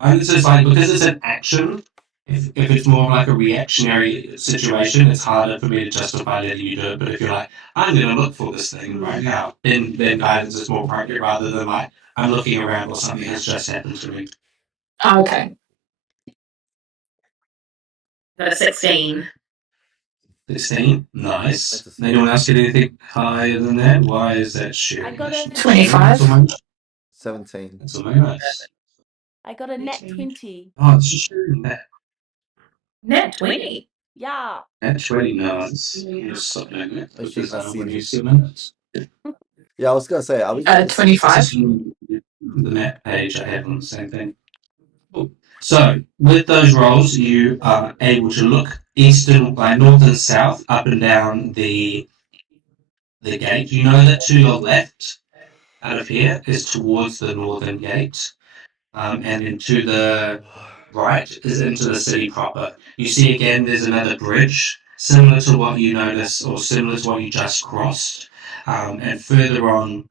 And this is like, because it's an action, if it's more like a reactionary situation, it's harder for me to justify letting you do it. But if you're like, I'm going to look for this thing right now, then guidance is more appropriate rather than like, I'm looking around or something has just happened to me. Oh, okay. Got a 16. 16. Nice. Anyone else get anything higher than that? Why is that shit? I got a 25. 17. That's so nice. I got a net 20. Oh, it's just sharing that. Net 20. Yeah. That's 20 minutes. Just stop doing that. I should Because have seen when you this. see minutes. Yeah, I was gonna say, I was 25. The map page I have on the same thing. Cool. So with those rolls, you are able to look north and south, up and down the gate. You know that to your left, out of here, is towards the northern gate, and then to the right is into the city proper. You see again, there's another bridge similar to what you noticed, or similar to what you just crossed, and further on.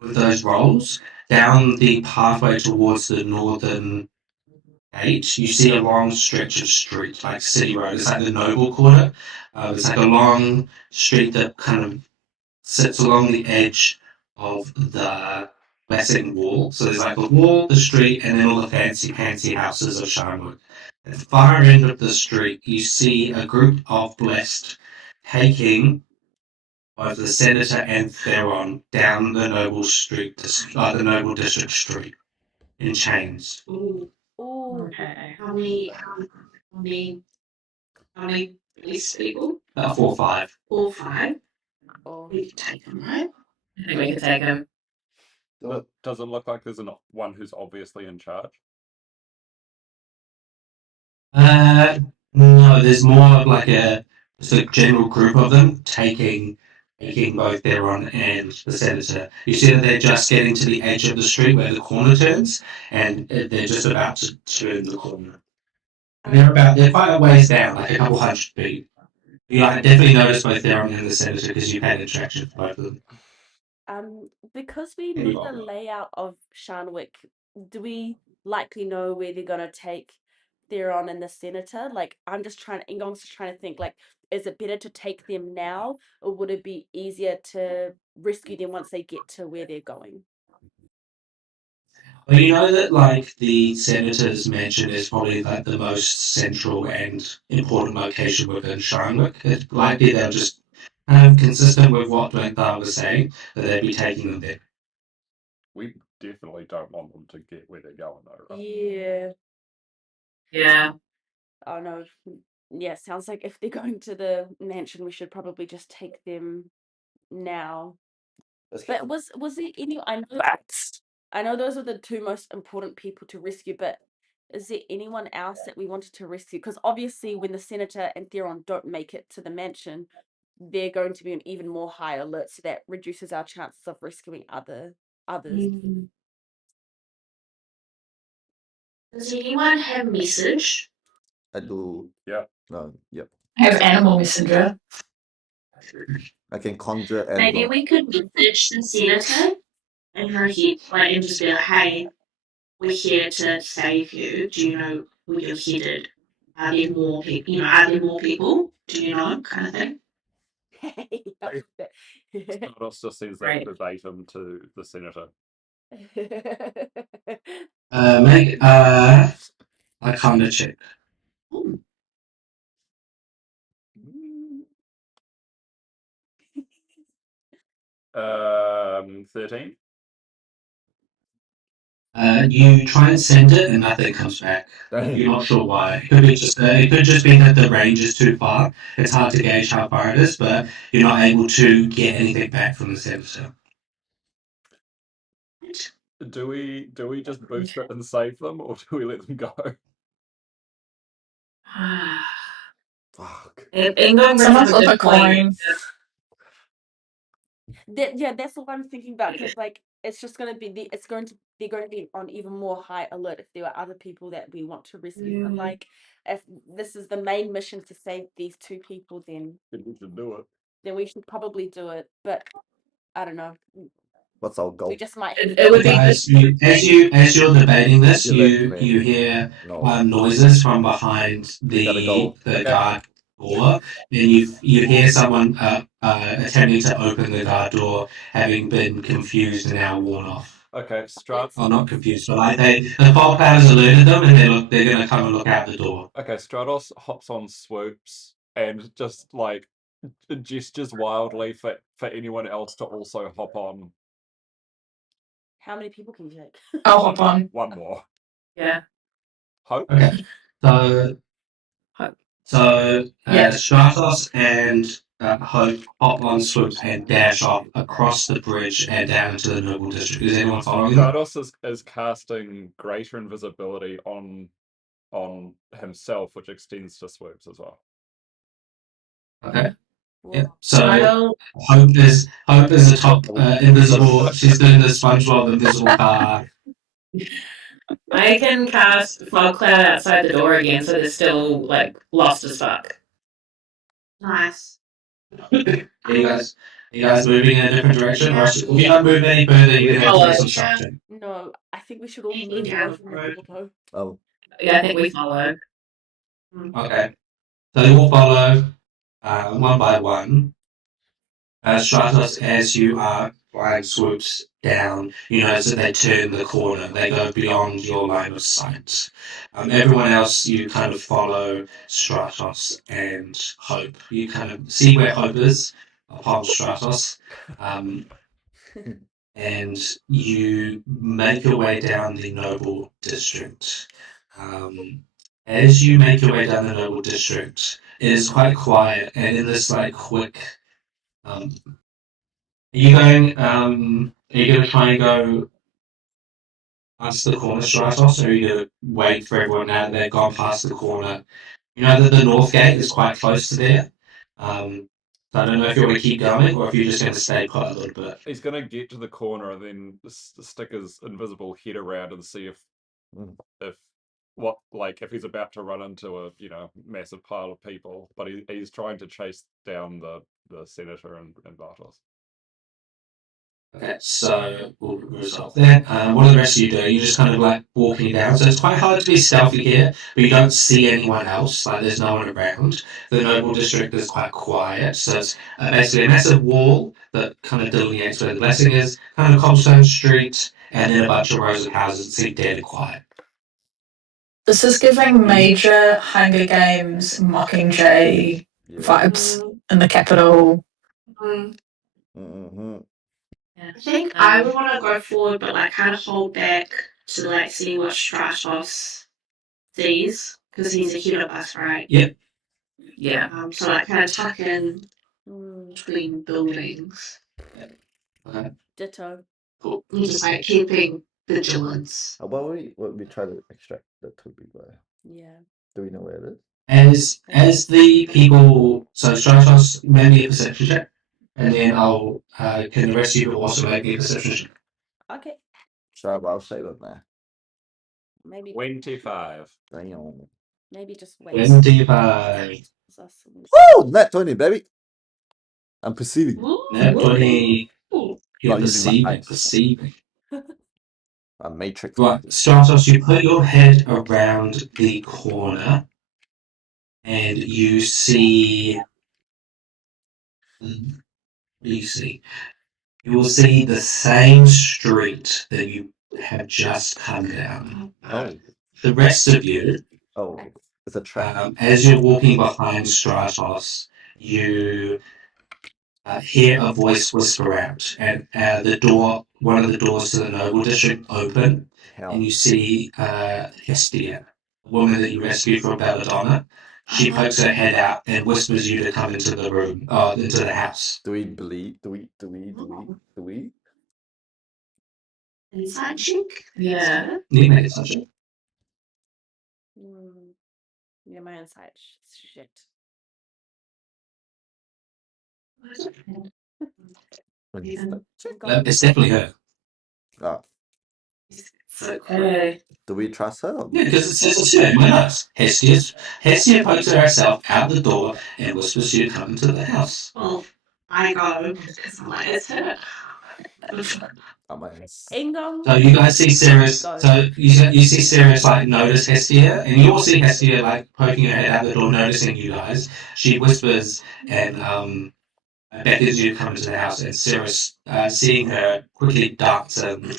With those rolls down the pathway towards the northern gate, you see a long stretch of street, like city road. It's like the Noble Quarter. It's like a long street that kind of sits along the edge of the Blessing Wall. So there's like the wall, the street, and then all the fancy houses of Sharnwood. At the far end of the street, you see a group of blessed taking both the Senator and Theron down the Noble the Noble District Street in chains. Ooh. Ooh. Okay. How many police people? 4 or 5. All 5? Oh. We can take them, right? I think we could take him. But does it look like there's one who's obviously in charge? No, there's more of like just a general group of them taking both Theron and the Senator. You see that they're just getting to the edge of the street where the corner turns, and they're just about to turn the corner. And they're quite a ways down, like a couple hundred feet. You definitely notice both Theron and the Senator because you've had interaction with both of them. Because we know the layout of Sharnwick, do we likely know where they're gonna take Theron and the Senator? Like, Ingong's just trying to think, like, is it better to take them now, or would it be easier to rescue them once they get to where they're going? Well, you know that like the Senator's mansion is probably like the most central and important location within Sharnwick. It's likely they'll just kind of consistent with what Glenthar was saying, that they'd be taking them there. We definitely don't want them to get where they're going, though, right? Yeah. Yeah. Oh no. Yeah, sounds like if they're going to the mansion, we should probably just take them now. But was there any? I know those are the two most important people to rescue, but is there anyone else that we wanted to rescue? Because obviously, when the Senator and Theron don't make it to the mansion, they're going to be an even more high alert, so that reduces our chances of rescuing others. Does anyone have message? I do. Yeah. Yep. I have animal messenger. I can conjure and Maybe we could message the senator in her head, like, and just be like, "Hey, we're here to save you. Do you know where you're headed? Are there more people? Are there more people? Do you know?" Kind of thing. Stardust just says that Right. verbatim to the senator. Make Arcana check. 13. You try and send it and nothing comes back. You're not sure why. It could just be that the range is too far. It's hard to gauge how far it is, but you're not able to get anything back from the sensor. Do we just boost it and save them, or do we let them go? Fuck. Ingong Someone brings up a flip a good point. coin. That's what I'm thinking about, because like it's just going to be they're going to be on even more high alert if there are other people that we want to rescue. But like, if this is the main mission to save these 2 people, then We should do it. then we should probably do it. But I don't know. What's our goal? We just might. It would be Guys, as you're debating this, You let me you hear know. noises from behind gotta go. the guard door, and you hear someone attempting to open the guard door, having been confused and now worn off. Okay, Strat. Oh, not confused, but like the fog cloud has alerted them, and they're gonna come and look out the door. Okay, Stratos hops on Swoops and just like gestures wildly for anyone else to also hop on. How many people can you take? I'll hop on. One more. yeah. Hope. Okay, so Yeah. Stratos and Hope hop on Swoops and dash off across the bridge and down into the Noble District. Is anyone following them? Stratos is casting greater invisibility on himself, which extends to Swoops as well. Okay. Well, Yeah. So I'll Hope is the top invisible. She's doing the SpongeBob invisible car. I can cast fog cloud outside the door again, so they're still like lost as fuck. Nice. Are you guys moving in a different direction? Or if you don't move any further, you can have to do some structure. no, I think we should all Hanging move away down from the the road. door. Oh, Yeah, I think we follow. Okay. So they all follow one by one. Stratos, as you are flying Swoops down, you notice that they turn the corner. They go beyond your line of sight. Everyone else, you kind of follow Stratos and Hope. You kind of see where Hope is upon Stratos. And you make your way down the Noble District. As you make your way down the Noble District, it is quite quiet, and in this like quick are you going to try and go past the corner, Stratos, or are you going to wait for everyone now that they've gone past the corner? You know that the north gate is quite close to there. So I don't know if you want to keep going or if you're just going to stay put a little bit. He's going to get to the corner and then stick his invisible head around and see if if he's about to run into a massive pile of people, but he's trying to chase down the senator and Bartos. Okay, so we'll resolve that. What do the rest of you do? You're just kind of like walking down. So it's quite hard to be stealthy here, but you don't see anyone else. Like there's no one around. The Noble District is quite quiet. So it's basically a massive wall that kind of delineates where the blessing is, kind of cobblestone street, and then a bunch of rows of houses that seem dead and quiet. This is giving major Hunger Games Mockingjay vibes in the capital. Mm-hmm. I think I would want to go forward, but like kind of hold back to like see what Stratos sees, because he's ahead of us, right? Yep. Yeah. So like kind of tuck in between buildings. Okay. Ditto. Cool. Just like keeping vigilance. How about we try to extract the 2 people? Yeah. Do we know where it is? As the people, so Stratos, make me a perception check, and then I'll can the rest of you also make me a perception check? Okay. Sorry, but I'll say that there. Maybe 25. Damn. maybe just wait. 25. Woo! Net 20, baby. I'm perceiving. Net 20. You're Not using my perceiving. A matrix. Right, Stratos, you put your head around the corner and you see. What do you see? You will see the same street that you have just come down. The rest of you, it's a trap. As you're walking behind Stratos, you hear a voice whisper out, and one of the doors to the noble district open, and you see Hestia, a woman that you rescued from Belladonna. She pokes her head out and whispers you to come into the room, into the house. Do we believe? Do we? Inside check? Yeah. You make it such a. Yeah, my insight shit. It's definitely her. Oh. So cool. Do we trust her? Yeah, because it says it's her in my notes. Hestia pokes herself out the door and whispers you to come into the house. Well, I go because I'm like, it's her. Ingong. So you guys see Sirius. So you see Sirius like notice Hestia, and you all see Hestia like poking her head out the door, noticing you guys. She whispers and beckons you to come into the house, and Sirius, seeing her, quickly darts in.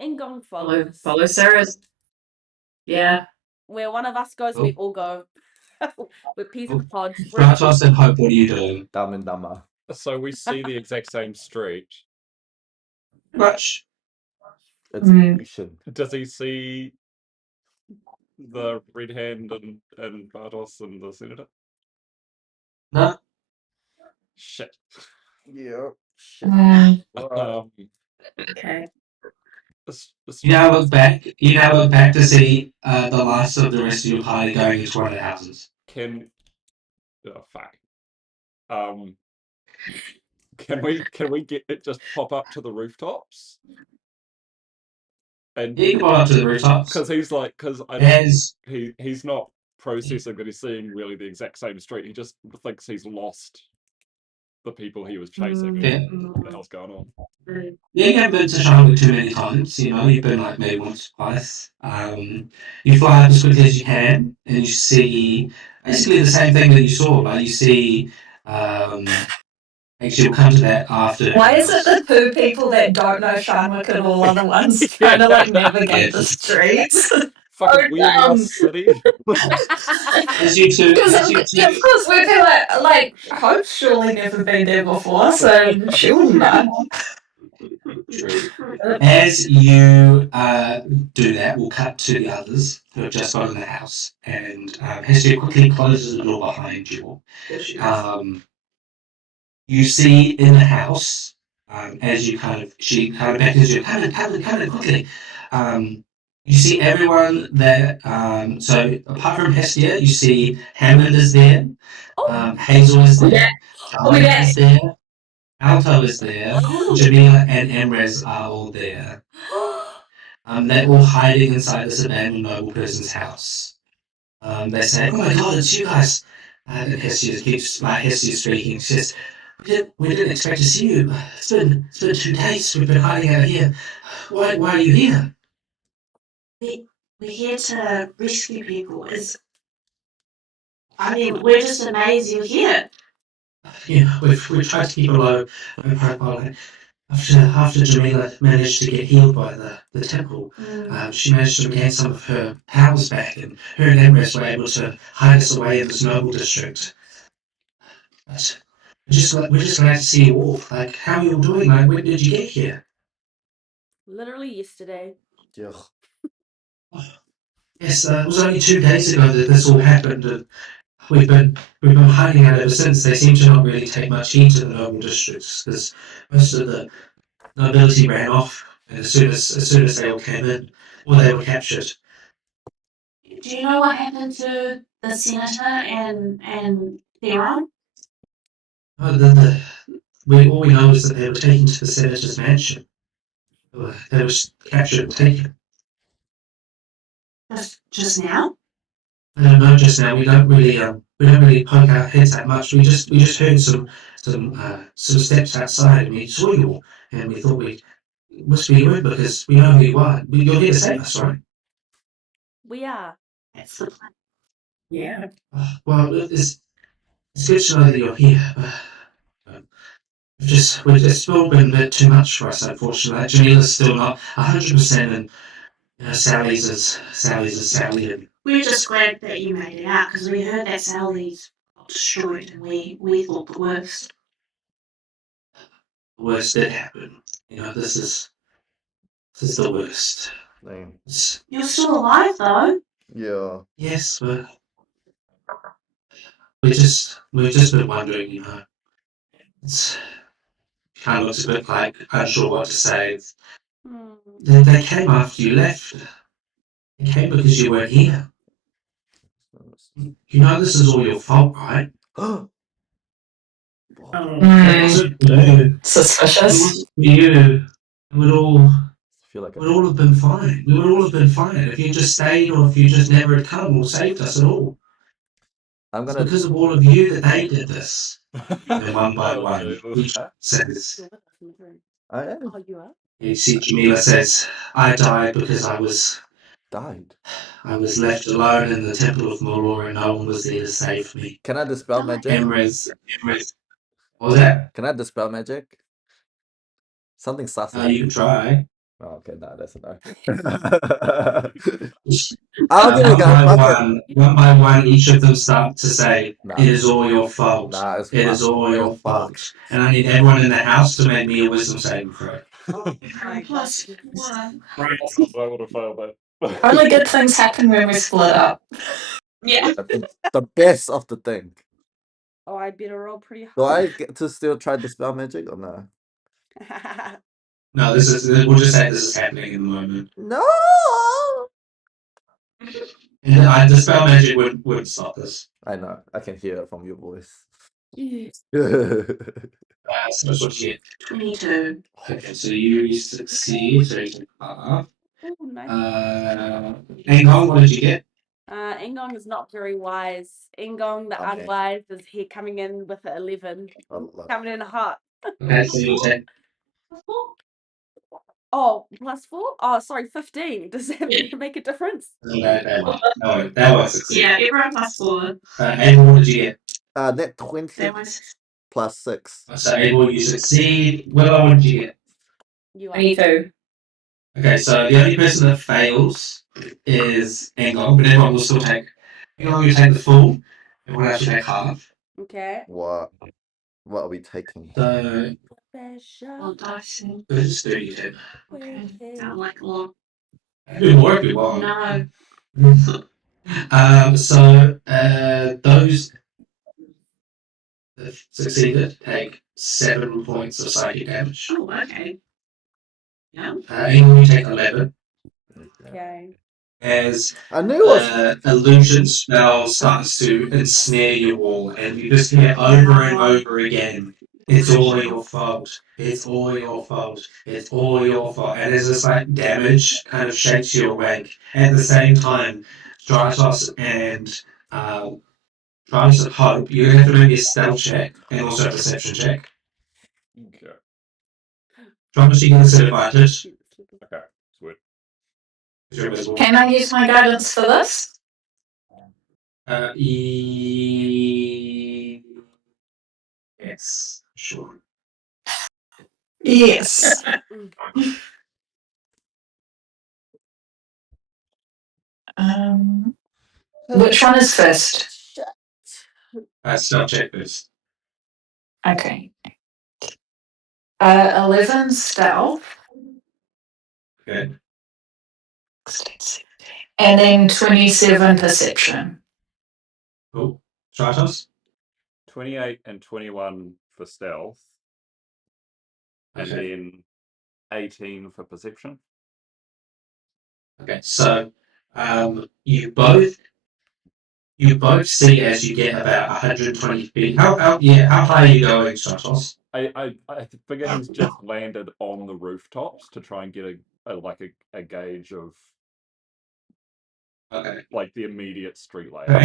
Ingong follows. Follow Sarah's. Yeah. Where one of us goes, we all go. We're peas in the pod. Stratos and Hope, what are you doing? Dumb and dumber. So we see the exact same street. Much. Does he see the Red Hand and Bartos and the Senator? No. Shit. Yeah. Okay. You now look back to see the last of the rest of your party going into one of the houses. Can we get it just pop up to the rooftops? And you can pop up to the rooftops. Because I don't, he's not processing that he's seeing really the exact same street. He just thinks he's lost the people he was chasing. What the hell's going on? Yeah, you haven't been to Charlotte too many times, you've been like maybe once or twice. You fly up as quickly as you can, and you see basically the same thing that you saw. Like you see, actually we'll come to that after. Why is it the poo people that don't know Sharnwick and all other ones trying to like navigate the streets? Fucking weird ass city. As you two, of course, we've been like Hope's surely never been there before, so she wouldn't know. As you do that, we'll cut to the others who have just got in the house, and Hestia quickly closes the door behind you. You see in the house, as she kind of beckons you, come in quickly. You see everyone that, so apart from Hestia, you see Hammond is there, Hazel is there, Joanna is there, Alto is there, Jamila and Emrez are all there. They're all hiding inside this abandoned noble person's house. They say, "Oh my God, it's you guys!" And Hestia speaking. She says, "We didn't expect to see you. It's been 2 days. We've been hiding out here. Why are you here?" We're here to rescue people. We're just amazed you're here. Yeah, we've tried to keep a low profile. After Jamila managed to get healed by the temple, she managed to regain some of her powers back, and her and Emrys were able to hide us away in this noble district. But we're just glad to see you all. Like, how are you all doing? Like, when did you get here? Literally yesterday. Yeah. Yes, it was only 2 days ago that this all happened, and we've been hiding out ever since. They seem to not really take much heed to the noble districts, because most of the nobility ran off, and as soon as they all came in, or they were captured. Do you know what happened to the senator and Theron? Oh, all we know is that they were taken to the senator's mansion. They were captured and taken. Just now? I don't know. Just now, we don't really poke our heads that much. We just heard some steps outside, and we saw you all, and we thought we must be you because we know who you are. You're here to save us, right? We are. That's the plan. Yeah. Well, it's good to know that you're here, but it's all been a bit too much for us, unfortunately. Janila's still not 100%, and Sally's is Sally. And we're just glad that you made it out because we heard that Sally's got destroyed, and we thought the worst. The worst did happen. This is the worst. You're still alive, though. Yeah. Yes, but we've just been wondering. It's kind of looks a bit like unsure what to say. They came after you left. They came because you weren't here. This is all your fault, right? Suspicious. You would all have been fine. We would all have been fine if you just stayed or if you just never had come or saved us at all. It's because of all of you that they did this. And one by one, each says, I am. Oh, you are? you see, Jamila says, I died because I was left alone in the Temple of Moror and no one was there to save me. Can I dispel magic? Emrys, what was that? Can I dispel magic? Something sus. You can try. Oh, okay, no, that's a no. One by one, each of them start to say, it is all your fault. It is all your fault. And I need everyone in the house to make me a wisdom saving throw. Plus one. I would have failed that. Only good things happen when we split up. Yeah. The best of the thing. Oh, I better roll pretty Do hard. I get to still try dispel magic or no? No, we'll just say this is happening in the moment. No! And dispel magic would stop this. I know. I can hear it from your voice. So that's what you get. 22. Okay, so you succeed. So you can half. Oh, nice. Angong, what did you get? Ingong is not very wise. Ingong, the Okay. unwise, is here coming in with an 11. Coming in hot. Okay, so you take. Oh, +4? Oh, sorry, 15. Does that make a difference? No, that was succeed. Yeah, everyone +4. Abel, what did you get? Net 20 That was plus 6. So Abel, you succeed. Willow, what did you get? You are. 22. Okay, so the only person that fails is Angong, but everyone will still take. Angong, you take the full. Everyone else you take half. Okay. What are we taking? So well dicing. just 32. Okay. Sound like a lot. Do more if you want. No. So those that succeeded take 7 points of psychic damage. Oh, okay. Yeah. Angong, you take 11. Okay. As I knew it was illusion spell starts to ensnare you all, and you just hear over and over again, it's all your fault, it's all your fault, it's all your fault. And as this like damage kind of shakes you awake, at the same time, Stratos and Stratos of Hope, you're going to have to make a stealth check and also a perception check. Okay. Stratos, you get a disadvantage. Okay. Sweet. Can I use my guidance for this? Yes, sure. Yes. Which one is first? Stealth check first. Okay. 11 stealth. Okay. And then 27 perception. Cool. Stratos? 28 and 21 for stealth. And then 18 for perception. Okay, so You both see as you get about 120 feet. How high are you going, Stratos? I figure he's just landed on the rooftops to try and get a gauge of like the immediate street layout.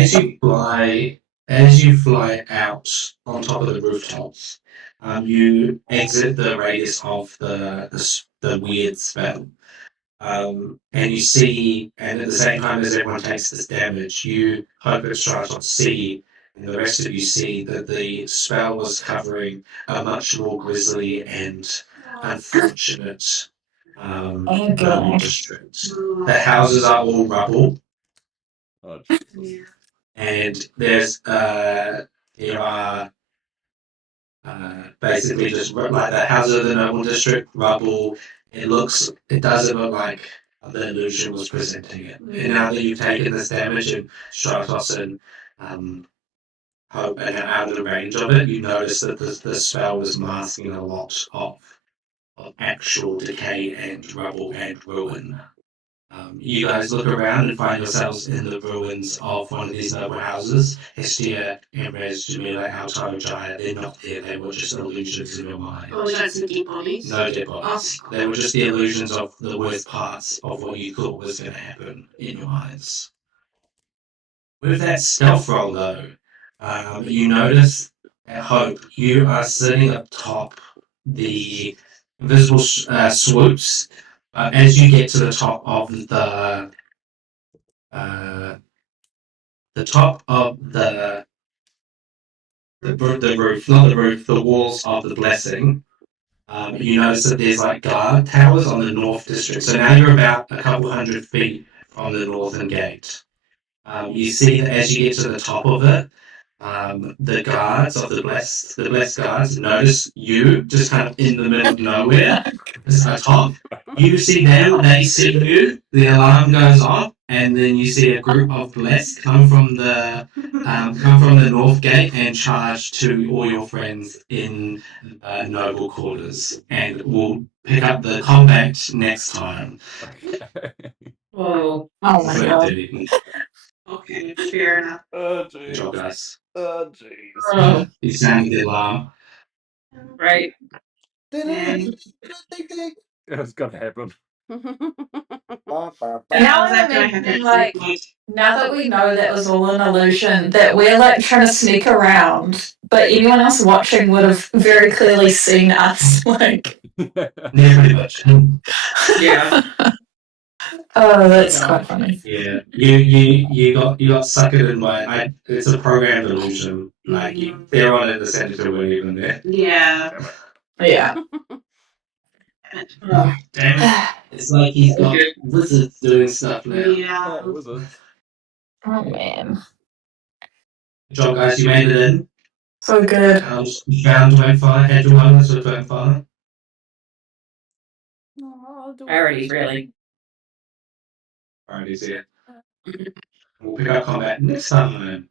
As you fly out on top of the rooftops, you exit the radius of the weird spell. And you see, and at the same time as everyone takes this damage, you hope that Stratos see, and the rest of you see that the spell was covering a much more grisly and unfortunate noble district. The houses are all rubble. Oh, Jesus. And there are basically just like the houses of the noble district rubble. It doesn't look like the illusion was presenting it. And now that you've taken this damage and Stratos and Hope and are out of the range of it, you notice that the spell was masking a lot of actual decay and rubble and ruin. You guys look around and find yourselves in the ruins of one of these noble houses. Hestia, Emrys, Jamila, Alto, Jaya, they're not there. They were just illusions in your mind. Oh, we don't see dead bodies? No dead bodies. They were just the illusions of the worst parts of what you thought was going to happen in your minds. With that stealth roll, though, you notice at Hope, you are sitting atop the invisible swoops. As you get to the top of the roof, not the roof, the walls of the blessing, you notice that there's like guard towers on the north district. So now you're about a couple 100 feet from the northern gate. You see that as you get to the top of it, the guards of the blessed guards notice you just kind of in the middle of nowhere, just atop. You see them, they see you, the alarm goes off, and then you see a group of blessed come from the north gate and charge to all your friends in noble quarters, and we'll pick up the combat next time. Whoa. Oh my god. Okay, fair enough. Oh, Good job, jeez. guys. Oh, jeez. Oh, You sounded the alarm. right. And It's gonna happen. Now how's I'm that gonna imagining, happen? like, now that we know that was all an illusion, that we're like trying to sneak around, but anyone else watching would have very clearly seen us. Like, Yeah, pretty much. Yeah. oh, that's quite funny. Yeah, you got suckered in by it's a programmed illusion. Like they're on at the center, weren't even there. Yeah. Yeah. Oh, damn it! It's like he's got wizards doing stuff now. Yeah. Oh, wizards. Oh man. Good job, guys. You made it in. So good. You found Dwayne had your moments with Dwayne. Priorities, really. Alright, he's here. We'll pick up combat next time.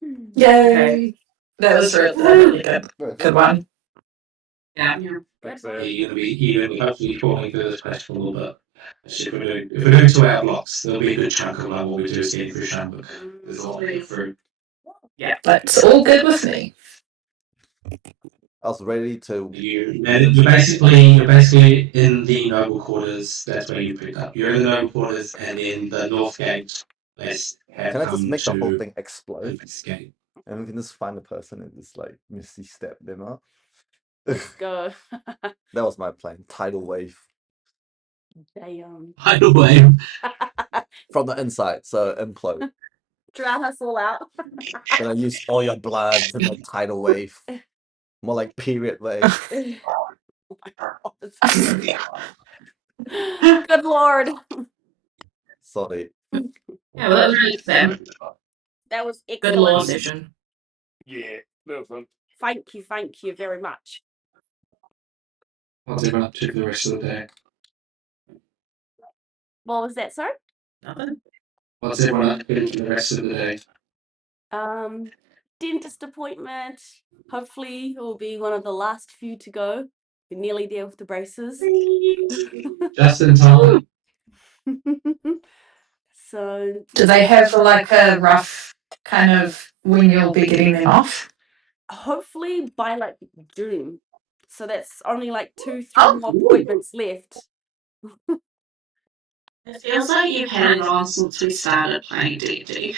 Yay. Okay. That was really good. Good one. Yeah. Thanks, You're gonna be hopefully falling through this quest for a little bit. If we're doing 2 hour blocks, there'll be a good chunk of what we do is getting through Shambook. There's a lot to get through. Yeah. That's all good with me. I was ready to. You're basically in the noble quarters. That's where you picked up. You're in the noble quarters, and in the north gate. Can I just make the whole thing explode? Investigate. And we can just find the person and just like misty step them up. Let's go. That was my plan. Tidal wave Damn. Tidal wave. from the inside, so implode. Drown us all out. Then I use all your blood to make tidal wave. More like period wave. Oh my god, this is very fun. Good lord. Sorry. Yeah, well, that was really Sam. That was Good excellent. law session. Yeah, that was fun. Thank you very much. What's everyone up to for the rest of the day? What was that, sorry? Nothing. What's everyone up to for the rest of the day? Dentist appointment. Hopefully it will be one of the last few to go. We're nearly there with the braces. Just in time. So Do they have like a rough kind of when you'll be getting them off? hopefully by like June. So that's only like 2-3 Oh, more cool. appointments left. It feels like you've had it on since we started playing D&D.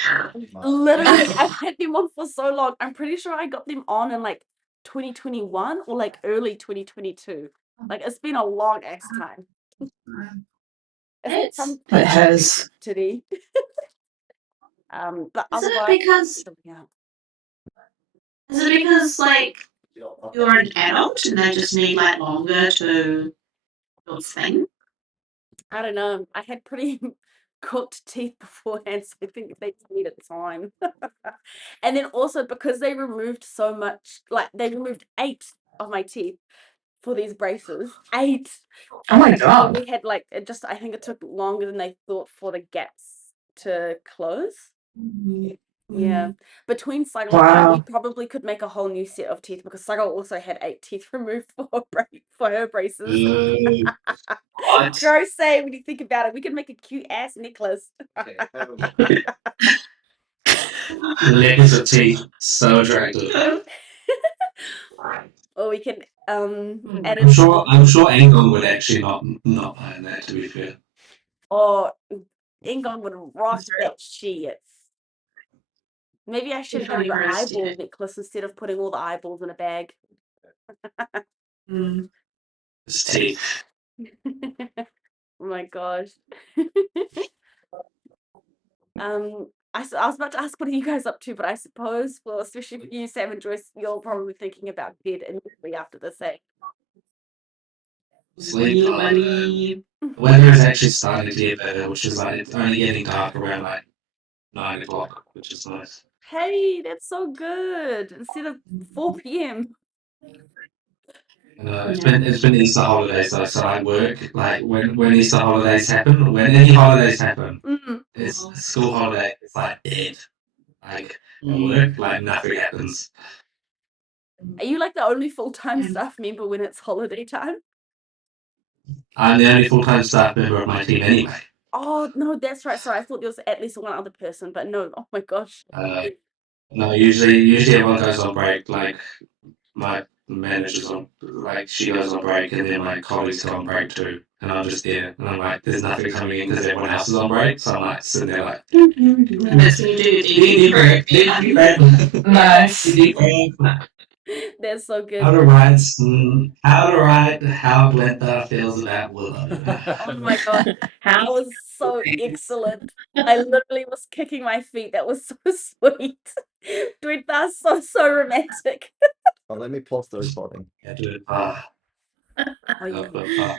Literally, I've had them on for so long. I'm pretty sure I got them on in like 2021 or like early 2022. Like it's been a long ass time. It's It has. Today. But Is it otherwise, because yeah. is it because like you're an adult and they just need like longer to do its thing? I don't know. I had pretty cooked teeth beforehand, so I think they needed time. And then also because they removed so much, like they removed 8 of my teeth for these braces. 8. Oh my And god. we had like it just I think it took longer than they thought for the gaps to close. Yeah. Between Sagal and I, we Wow. probably could make a whole new set of teeth because Sagal also had 8 teeth removed for her braces. What? Gross say when you think about it, we could make a cute ass necklace. Layers of teeth, so attractive. Or we can add I'm it sure Angon would actually not mind that, to be fair. or Ingon would rock that shit. Maybe I should have done the eyeball necklace instead of putting all the eyeballs in a bag. His teeth. Oh my gosh. I was about to ask what are you guys up to, but I suppose, well, especially for you, Sam and Joyce, you're probably thinking about bed immediately after this, eh? Sleep. The weather is actually starting to get better, which is like it's only getting dark around like 9 o'clock, which is nice. Hey, that's so good. Instead of 4 p.m. It's been Easter holidays though, so I work like when Easter holidays happen, when any holidays happen, it's a school holiday. It's like dead. Like at work, like nothing happens. Are you like the only full-time staff member when it's holiday time? I'm the only full-time staff member of my team anyway. Oh no, that's right. Sorry, I thought there was at least one other person, but no. Oh my gosh. No, usually everyone goes on break. Like my manager's on, like she goes on break, and then my colleagues go on break too, and I'm just there, and I'm like, there's nothing coming in because everyone else is on break, so I'm like sitting there like, That's when you do your D&D break. Nice. That's so good. How to write how Glenda feels about Willow. Oh my god, that was so excellent. I literally was kicking my feet. That was so sweet. Dude, that's so romantic. Oh, let me pause the recording. Yeah, dude. Oh, yeah.